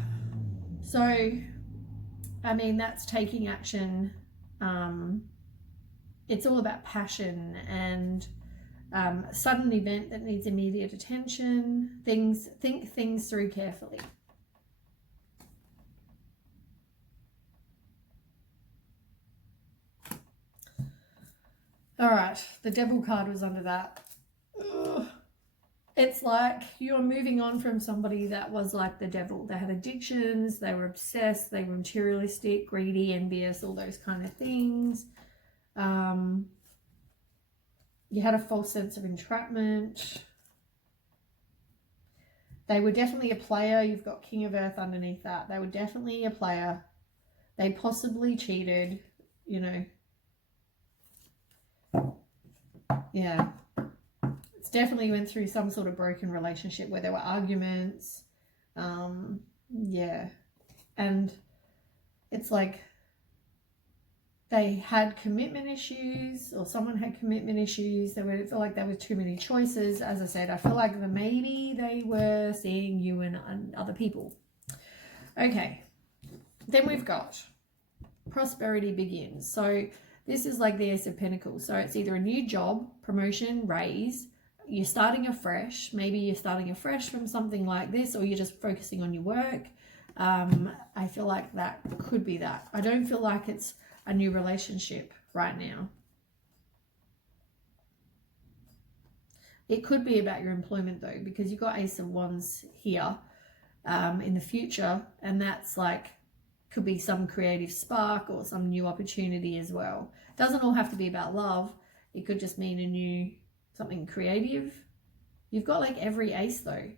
So, I mean, that's taking action. It's all about passion and sudden event that needs immediate attention. Think things through carefully. All right, the Devil card was under that. Ugh. It's like you're moving on from somebody that was like the devil. They had addictions, they were obsessed, they were materialistic, greedy, envious, all those kind of things. You had a false sense of entrapment. They were definitely a player. You've got King of Earth underneath that. They were definitely a player. They possibly cheated, you know. Yeah. It's definitely went through some sort of broken relationship where there were arguments. Yeah. And it's like they had commitment issues, or someone had commitment issues. I feel like there were too many choices. As I said, I feel like maybe they were seeing you and other people. Okay, then we've got prosperity begins. So this is like the Ace of Pentacles. So it's either a new job, promotion, raise, you're starting afresh. Maybe you're starting afresh from something like this, or you're just focusing on your work. I feel like that could be that. I don't feel like it's a new relationship right now. It could be about your employment though, because you've got Ace of Wands here in the future, and that's like, could be some creative spark or some new opportunity as well. Doesn't all have to be about love. It could just mean something creative. You've got like every ace though.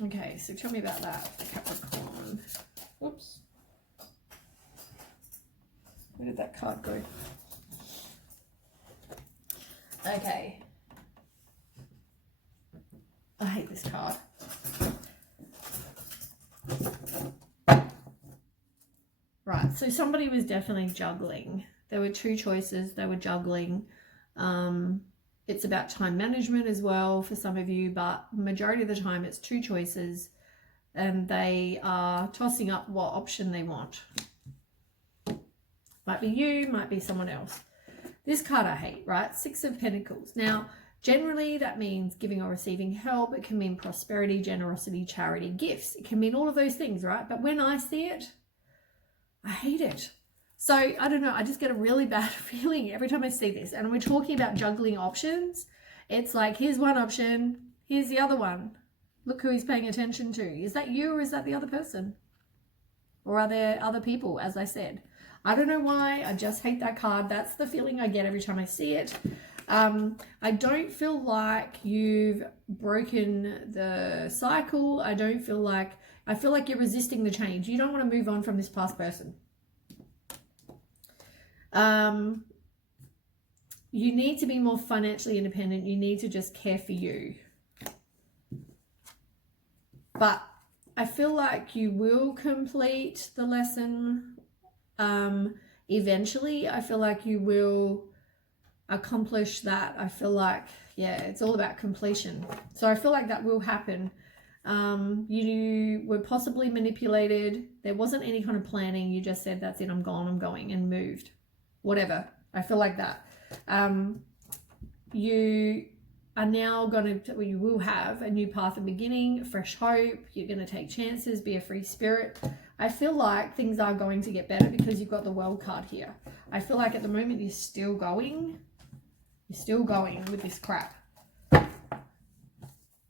Okay, so tell me about that, Capricorn. Whoops. Where did that card go? Okay. I hate this card. Right, so somebody was definitely juggling. There were two choices, they were juggling. It's about time management as well for some of you, but majority of the time it's two choices and they are tossing up what option they want. Might be you, might be someone else. This card I hate, right? Six of Pentacles. Now, generally that means giving or receiving help. It can mean prosperity, generosity, charity, gifts. It can mean all of those things, right? But when I see it, I hate it. So, I don't know, I just get a really bad feeling every time I see this. And we're talking about juggling options. It's like, here's one option, here's the other one. Look who he's paying attention to. Is that you or is that the other person? Or are there other people, as I said? I don't know why, I just hate that card. That's the feeling I get every time I see it. I don't feel like you've broken the cycle. I feel like you're resisting the change. You don't want to move on from this past person. You need to be more financially independent. You need to just care for you. But I feel like you will complete the lesson eventually. I feel like you will accomplish that. I feel like, yeah, it's all about completion. So I feel like that will happen. You were possibly manipulated. There wasn't any kind of planning. You just said, that's it, I'm gone, I'm going, and moved. Whatever. I feel like that. You are now you will have a new path of beginning, fresh hope. You're going to take chances, be a free spirit. I feel like things are going to get better because you've got the World card here. I feel like at the moment you're still going. You're still going with this crap.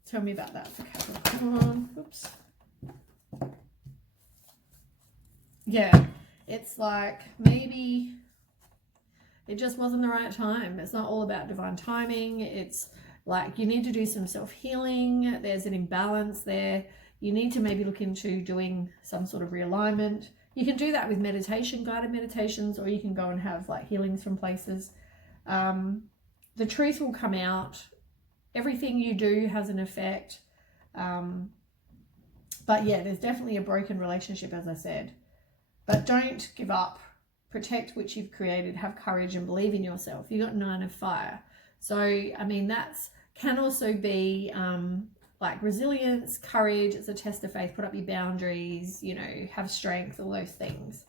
Tell me about that for Capricorn. Oops. Yeah, it's like maybe it just wasn't the right time. It's not all about divine timing. It's like you need to do some self-healing. There's an imbalance there. You need to maybe look into doing some sort of realignment. You can do that with meditation, guided meditations, or you can go and have like healings from places. The truth will come out. Everything you do has an effect. But yeah, there's definitely a broken relationship, as I said. But don't give up. Protect what you've created. Have courage and believe in yourself. You got 9 of Fire. So, I mean, that's can also be like resilience, courage. It's a test of faith. Put up your boundaries, you know, have strength, all those things.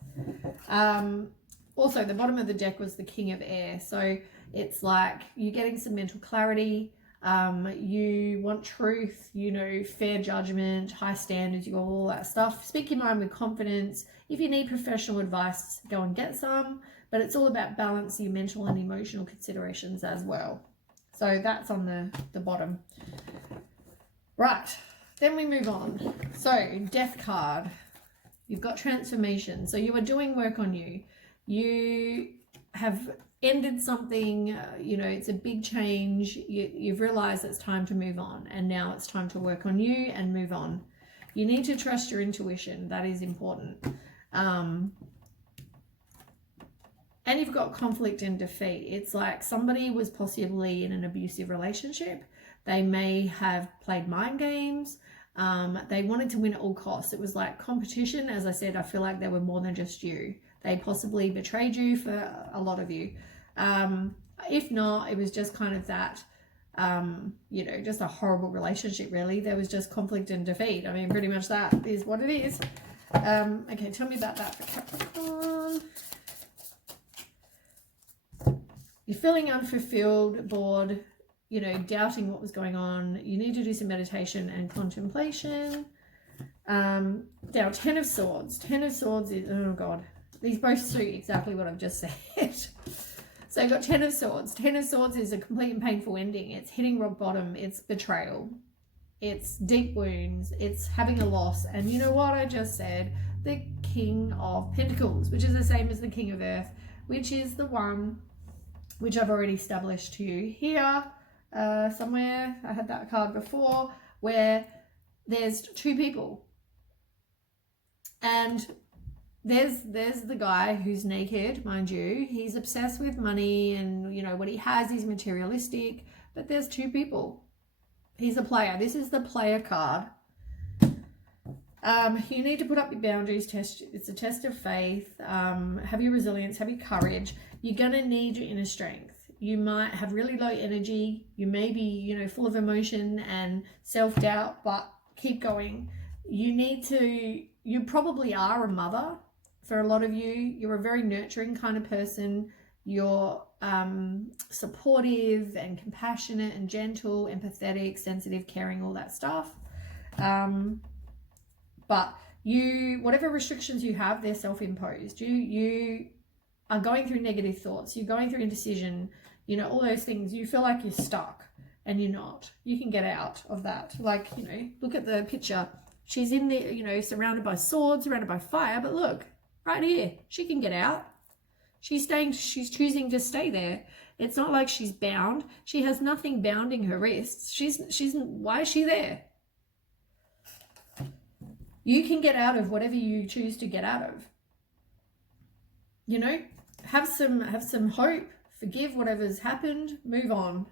Also, the bottom of the deck was the King of Air. So it's like you're getting some mental clarity. You want truth, you know, fair judgment, high standards, you got all that stuff. Speak your mind with confidence. If you need professional advice, go and get some. But it's all about balancing your mental and emotional considerations as well. So that's on the bottom. Right, then we move on. So, Death card. You've got transformation. So you are doing work on you. You have ended something, you know, it's a big change. You've realized it's time to move on, and now it's time to work on you and move on. You need to trust your intuition. That is important. And you've got conflict and defeat. It's like somebody was possibly in an abusive relationship. They may have played mind games. They wanted to win at all costs. It was like competition. As I said, I feel like they were more than just you. They possibly betrayed you for a lot of you. If not, it was just kind of that, you know, just a horrible relationship, really. There was just conflict and defeat. I mean, pretty much that is what it is. Okay, tell me about that for Capricorn. You're feeling unfulfilled, bored, you know, doubting what was going on. You need to do some meditation and contemplation. Now, Ten of Swords. Ten of Swords is, oh God, these both suit exactly what I've just said. So you've got Ten of Swords. Ten of Swords is a complete and painful ending. It's hitting rock bottom. It's betrayal. It's deep wounds. It's having a loss. And you know what I just said? The King of Pentacles, which is the same as the King of Earth, which is the one which I've already established to you here somewhere. I had that card before, where there's two people. And there's the guy who's naked, mind you. He's obsessed with money and, you know, what he has is materialistic. But there's two people. He's a player. This is the player card. You need to put up your boundaries. It's a test of faith. Have your resilience. Have your courage. You're going to need your inner strength. You might have really low energy. You may be, you know, full of emotion and self-doubt, but keep going. You probably are a mother. For a lot of you, you're a very nurturing kind of person. You're supportive and compassionate and gentle, empathetic, sensitive, caring, all that stuff. But whatever restrictions you have, they're self-imposed. You are going through negative thoughts. You're going through indecision, you know, all those things. You feel like you're stuck and you're not. You can get out of that. Like, you know, look at the picture. She's in there, you know, surrounded by swords, surrounded by fire. But look, right here, she can get out. She's choosing to stay there. It's not like she's bound. She has nothing bounding her wrists. Why is she there? You can get out of whatever you choose to get out of. You know, have some hope, forgive whatever's happened, move on.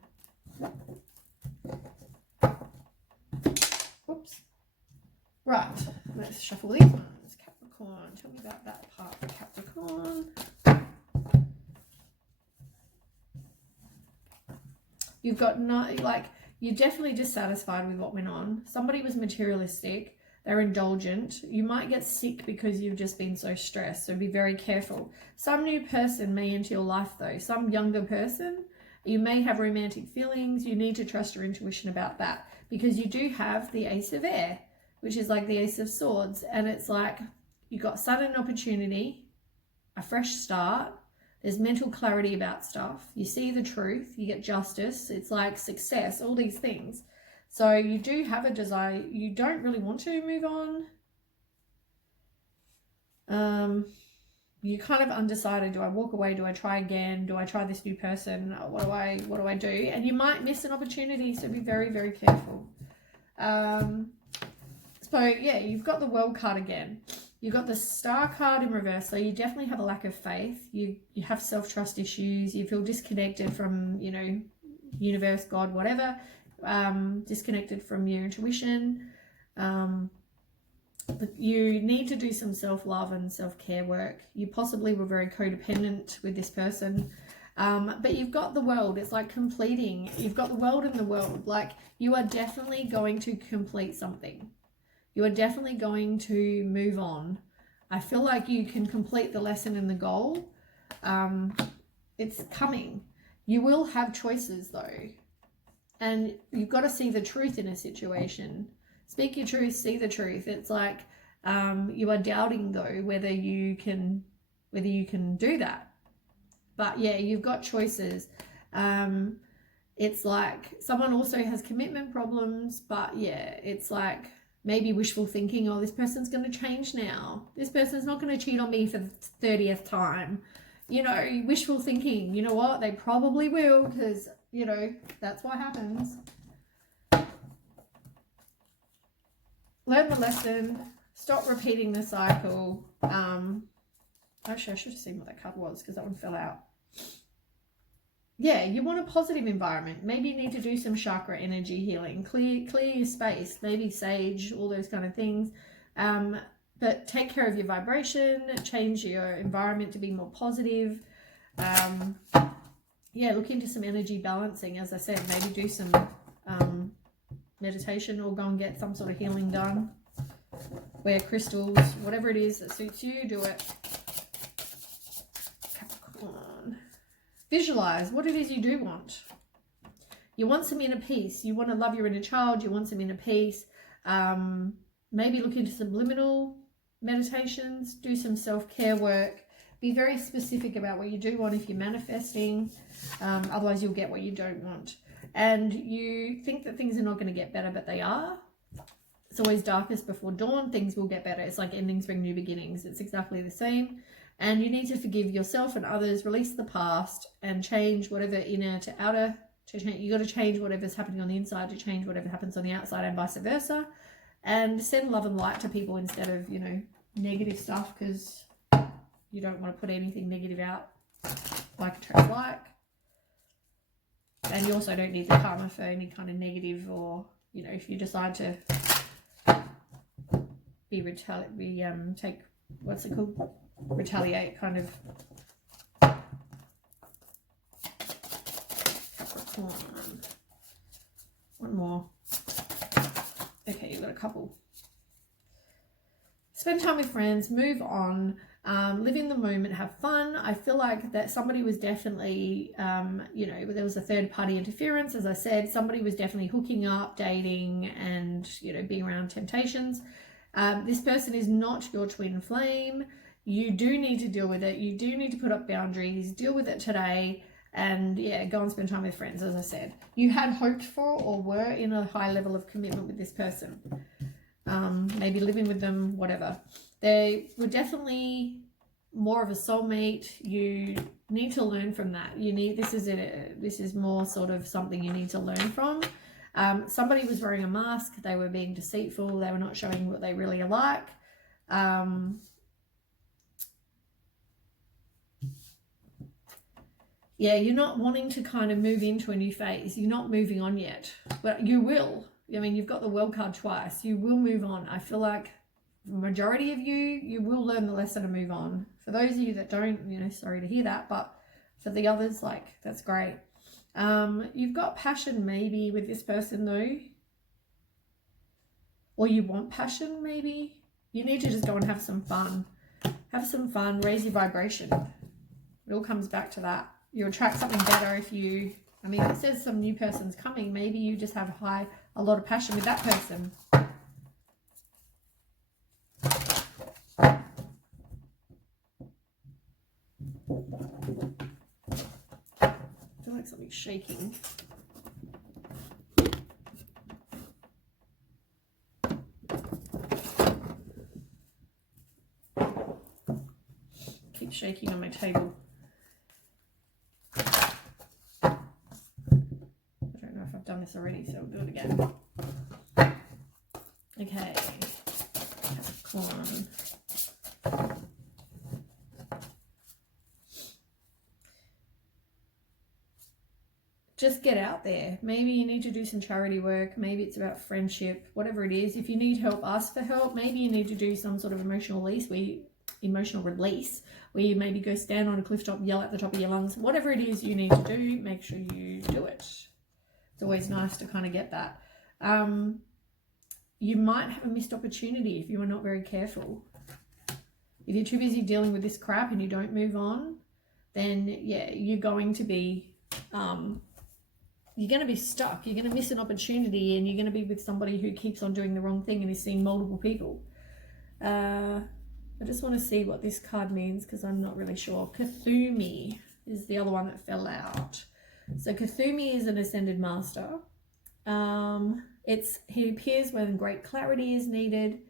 Oops. Right, let's shuffle these ones. Capricorn, tell me about that part for Capricorn. You've got you're definitely dissatisfied with what went on. Somebody was materialistic. They're indulgent. You might get sick because you've just been so stressed. So be very careful. Some new person may enter your life though. Some younger person. You may have romantic feelings. You need to trust your intuition about that, because you do have the Ace of Air, which is like the Ace of Swords. And it's like you got sudden opportunity, a fresh start. There's mental clarity about stuff. You see the truth. You get justice. It's like success, all these things. So you do have a desire. You don't really want to move on. You're kind of undecided. Do I walk away? Do I try again? Do I try this new person? What do I do? And you might miss an opportunity. So be very, very careful. So yeah, you've got the World card again. You've got the Star card in reverse. So you definitely have a lack of faith. You have self-trust issues. You feel disconnected from, you know, universe, God, whatever. Disconnected from your intuition. But you need to do some self-love and self-care work. You possibly were very codependent with this person. But you've got the World. It's like completing. You've got the World in the World. Like, you are definitely going to complete something. You are definitely going to move on. I feel like you can complete the lesson and the goal. It's coming. You will have choices though. And you've got to see the truth in a situation. Speak your truth, see the truth. It's like you are doubting though whether you can do that. But yeah, you've got choices. It's like someone also has commitment problems, but yeah, it's like maybe wishful thinking. Oh, this person's going to change now. This person's not going to cheat on me for the 30th time. You know, wishful thinking. You know what? They probably will, because, you know, that's what happens. Learn the lesson. Stop repeating the cycle. Actually, I should have seen what that card was, because that one fell out. yeah, you want a positive environment. Maybe you need to do some chakra energy healing, clear your space, maybe sage, all those kind of things. But take care of your vibration, change your environment to be more positive. Yeah, look into some energy balancing. As I said, maybe do some meditation or go and get some sort of healing done. Wear crystals, whatever it is that suits you, do it. Capricorn. Visualize what it is you do want. You want some inner peace. You want to love your inner child. You want some inner peace. Maybe look into subliminal meditations. Do some self-care work. Be very specific about what you do want if you're manifesting. Otherwise, you'll get what you don't want. And you think that things are not going to get better, but they are. It's always darkest before dawn. Things will get better. It's like endings bring new beginnings. It's exactly the same. And you need to forgive yourself and others, release the past, and change whatever inner to outer. You got to change whatever's happening on the inside to change whatever happens on the outside, and vice versa. And send love and light to people instead of, you know, negative stuff, because you don't want to put anything negative out. Like attracts like. And you also don't need the karma for any kind of negative, or, you know, if you decide to take, what's it called? Retaliate, kind of. Capricorn. One more. Okay, you've got a couple. Spend time with friends, move on, live in the moment, have fun. I feel like that somebody was definitely, you know, there was a third party interference. As I said, somebody was definitely hooking up, dating, and, you know, being around temptations. This person is not your twin flame. You do need to deal with it. You do need to put up boundaries, deal with it today, and yeah, go and spend time with friends. As I said, you had hoped for or were in a high level of commitment with this person. Maybe living with them, whatever. They were definitely more of a soulmate. You need to learn from that. This is more sort of something you need to learn from. Somebody was wearing a mask. They were being deceitful. They were not showing what they really are like. Yeah, you're not wanting to kind of move into a new phase. You're not moving on yet, but you will. I mean, you've got the world card twice. You will move on. I feel like the majority of you will learn the lesson and move on. For those of you that don't, you know, sorry to hear that, but for the others, like, that's great. You've got passion maybe with this person though, or you want passion maybe. You need to just go and have some fun. Have some fun, raise your vibration. It all comes back to that. You attract something better if you, I mean, it says some new person's coming. Maybe you just have a lot of passion with that person. I feel like something's shaking. Keep shaking on my table. Done this already, so we'll do it again. Okay, Capricorn. Just get out there. Maybe you need to do some charity work. Maybe it's about friendship, whatever it is. If you need help, ask for help. Maybe you need to do some sort of emotional release where you maybe go stand on a cliff top, yell at the top of your lungs. Whatever it is you need to do, make sure you do it. It's always nice to kind of get that. You might have a missed opportunity if you are not very careful. If you're too busy dealing with this crap and you don't move on, then yeah, you're going to be stuck. You're going to miss an opportunity, and you're going to be with somebody who keeps on doing the wrong thing and is seeing multiple people. I just want to see what this card means, because I'm not really sure. Kathumi is the other one that fell out. So Kathumi is an ascended master. He appears when great clarity is needed.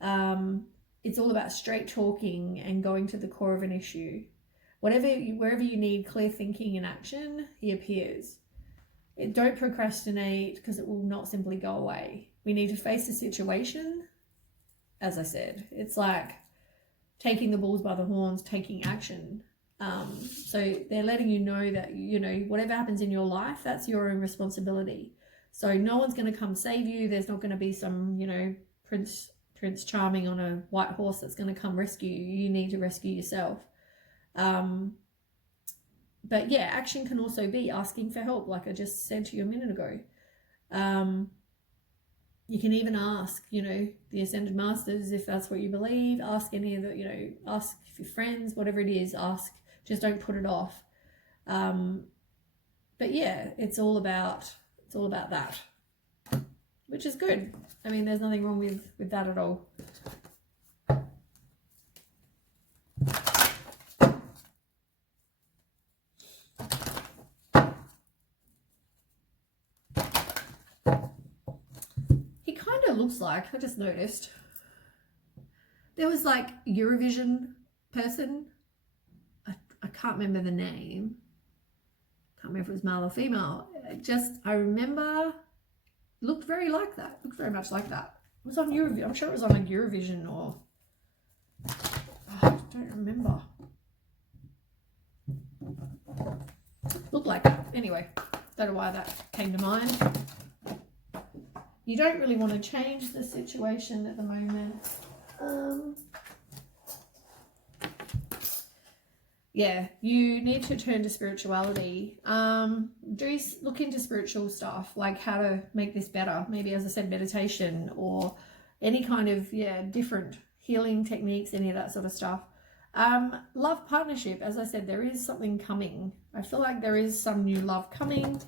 It's all about straight talking and going to the core of an issue. Wherever you need clear thinking and action, he appears. Don't procrastinate, because it will not simply go away. We need to face the situation. As I said, it's like taking the bulls by the horns, taking action. So they're letting you know that, you know, whatever happens in your life, that's your own responsibility. So no one's going to come save you. There's not going to be some, you know, Prince Charming on a white horse that's going to come rescue you. You need to rescue yourself. But yeah, action can also be asking for help, like I just said to you a minute ago. You can even ask, you know, the Ascended Masters, if that's what you believe. Ask any of the, you know, ask your friends, whatever it is, ask. Just don't put it off. But yeah, it's all about that, which is good. I mean, there's nothing wrong with that at all. He kind of looks like, I just noticed, there was like Eurovision person. I can't remember the name. Can't remember if it was male or female. I remember, looked very like that. Looked very much like that. It was on Eurovision. I'm sure it was on like Eurovision or, I don't remember. Looked like that. Anyway, don't know why that came to mind. You don't really want to change the situation at the moment. Yeah, you need to turn to spirituality. Look into spiritual stuff, like how to make this better. Maybe, as I said, meditation or any kind of, different healing techniques, any of that sort of stuff. Love partnership, as I said, there is something coming. I feel like there is some new love coming.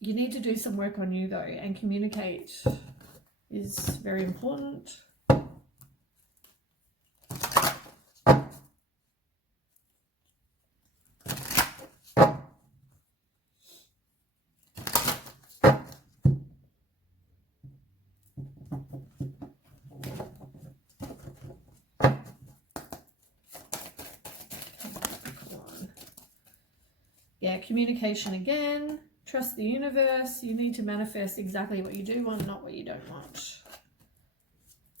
You need to do some work on you though, and communicate is very important. Yeah, communication again. Trust the universe. You need to manifest exactly what you do want, not what you don't want.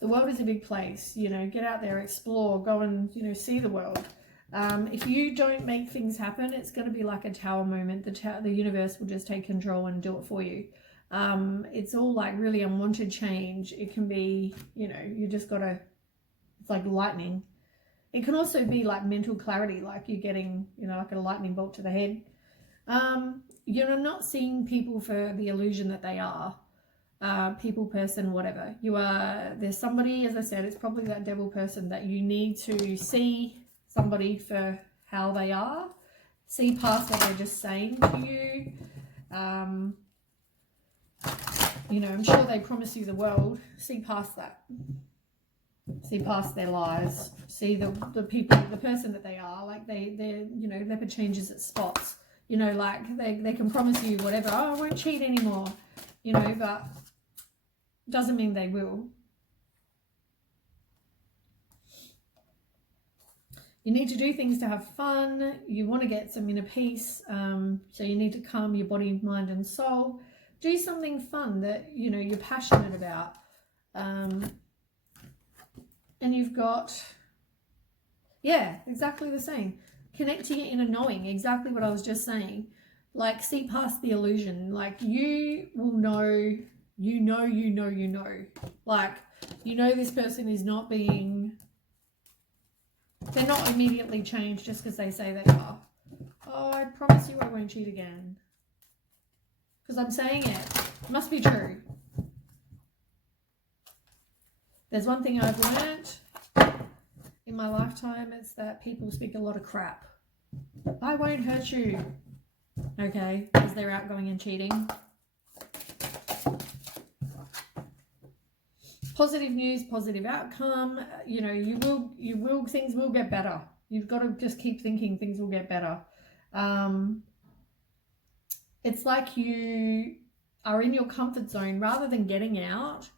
The world is a big place. You know, get out there, explore, go and, you know, see the world. If you don't make things happen, it's going to be like a tower moment. The universe will just take control and do it for you. It's all like really unwanted change. It can be, you know, you just got to, it's like lightning. It can also be like mental clarity, like you're getting, you know, like a lightning bolt to the head. You're not seeing people for the illusion that they are. People, person, whatever. There's somebody, as I said, it's probably that devil person that you need to see somebody for how they are. See past what they're just saying to you. You know, I'm sure they promise you the world. See past that. See past their lies. See the people, the person that they are. Like they're you know, leopard changes at spots. You know, like they can promise you whatever. Oh, I won't cheat anymore. You know, but doesn't mean they will. You need to do things to have fun. You want to get some inner peace. So you need to calm your body, mind, and soul. Do something fun that, you know, you're passionate about. And you've got, exactly the same. Connect to your inner knowing, exactly what I was just saying. Like, see past the illusion. Like, you will know, you know. Like, you know this person is not being, they're not immediately changed just because they say they are. Oh, I promise you I won't cheat again. Because I'm saying it. It must be true. There's one thing I've learnt in my lifetime, it's that people speak a lot of crap. I won't hurt you, okay, because they're outgoing and cheating. Positive news, positive outcome. You know, you will, things will get better. You've got to just keep thinking things will get better. It's like you are in your comfort zone rather than getting out.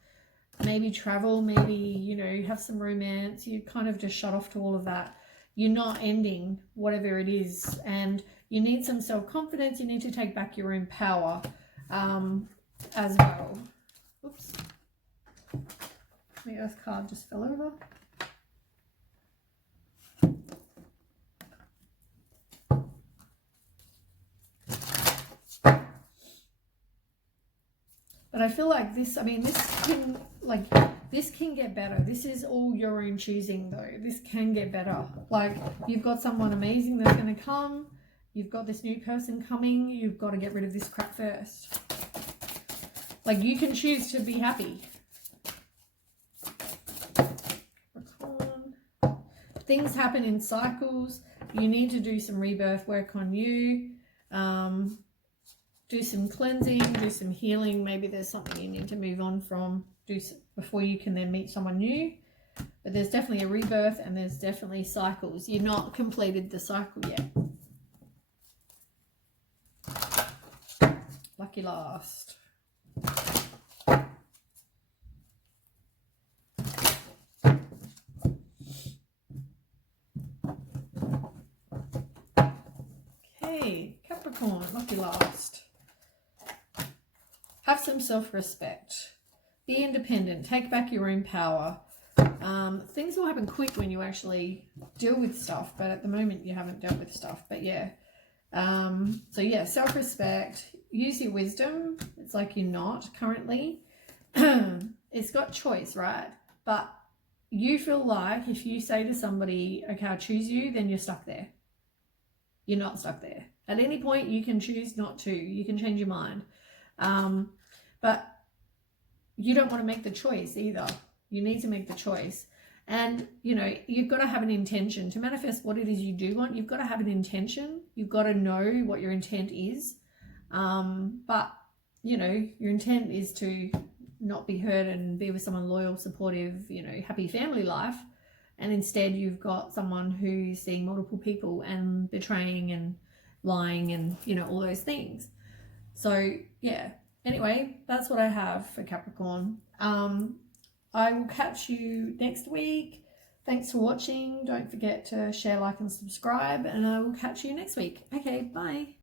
Maybe travel, maybe, you know, have some romance. You kind of just shut off to all of that. You're not ending whatever it is. And you need some self-confidence. You need to take back your own power as well. Oops. The Earth card just fell over. feel like this, I mean, this can get better. This is all your own choosing though. This can get better. Like, you've got someone amazing that's going to come. You've got this new person coming. You've got to get rid of this crap first. Like, you can choose to be happy. Things happen in cycles. You need to do some rebirth work on you. Do some cleansing, do some healing. Maybe there's something you need to move on from before you can then meet someone new. But there's definitely a rebirth, and there's definitely cycles. You're not completed the cycle yet. Lucky last. Okay, Capricorn, lucky last. Have some self-respect. Be independent. Take back your own power. Things will happen quick when you actually deal with stuff, but at the moment you haven't dealt with stuff. But yeah. So yeah, self-respect. Use your wisdom. It's like you're not currently. It's got choice, right? But you feel like if you say to somebody, okay, I'll choose you, then you're stuck there. You're not stuck there. At any point, you can choose not to. You can change your mind. But you don't want to make the choice either. You need to make the choice. And, you know, you've got to have an intention. To manifest what it is you do want, you've got to have an intention. You've got to know what your intent is. But, you know, your intent is to not be hurt and be with someone loyal, supportive, you know, happy family life. And instead you've got someone who's seeing multiple people and betraying and lying and, you know, all those things. So, yeah. Anyway, that's what I have for Capricorn. I will catch you next week. Thanks for watching. Don't forget to share, like, and subscribe. And I will catch you next week. Okay, bye.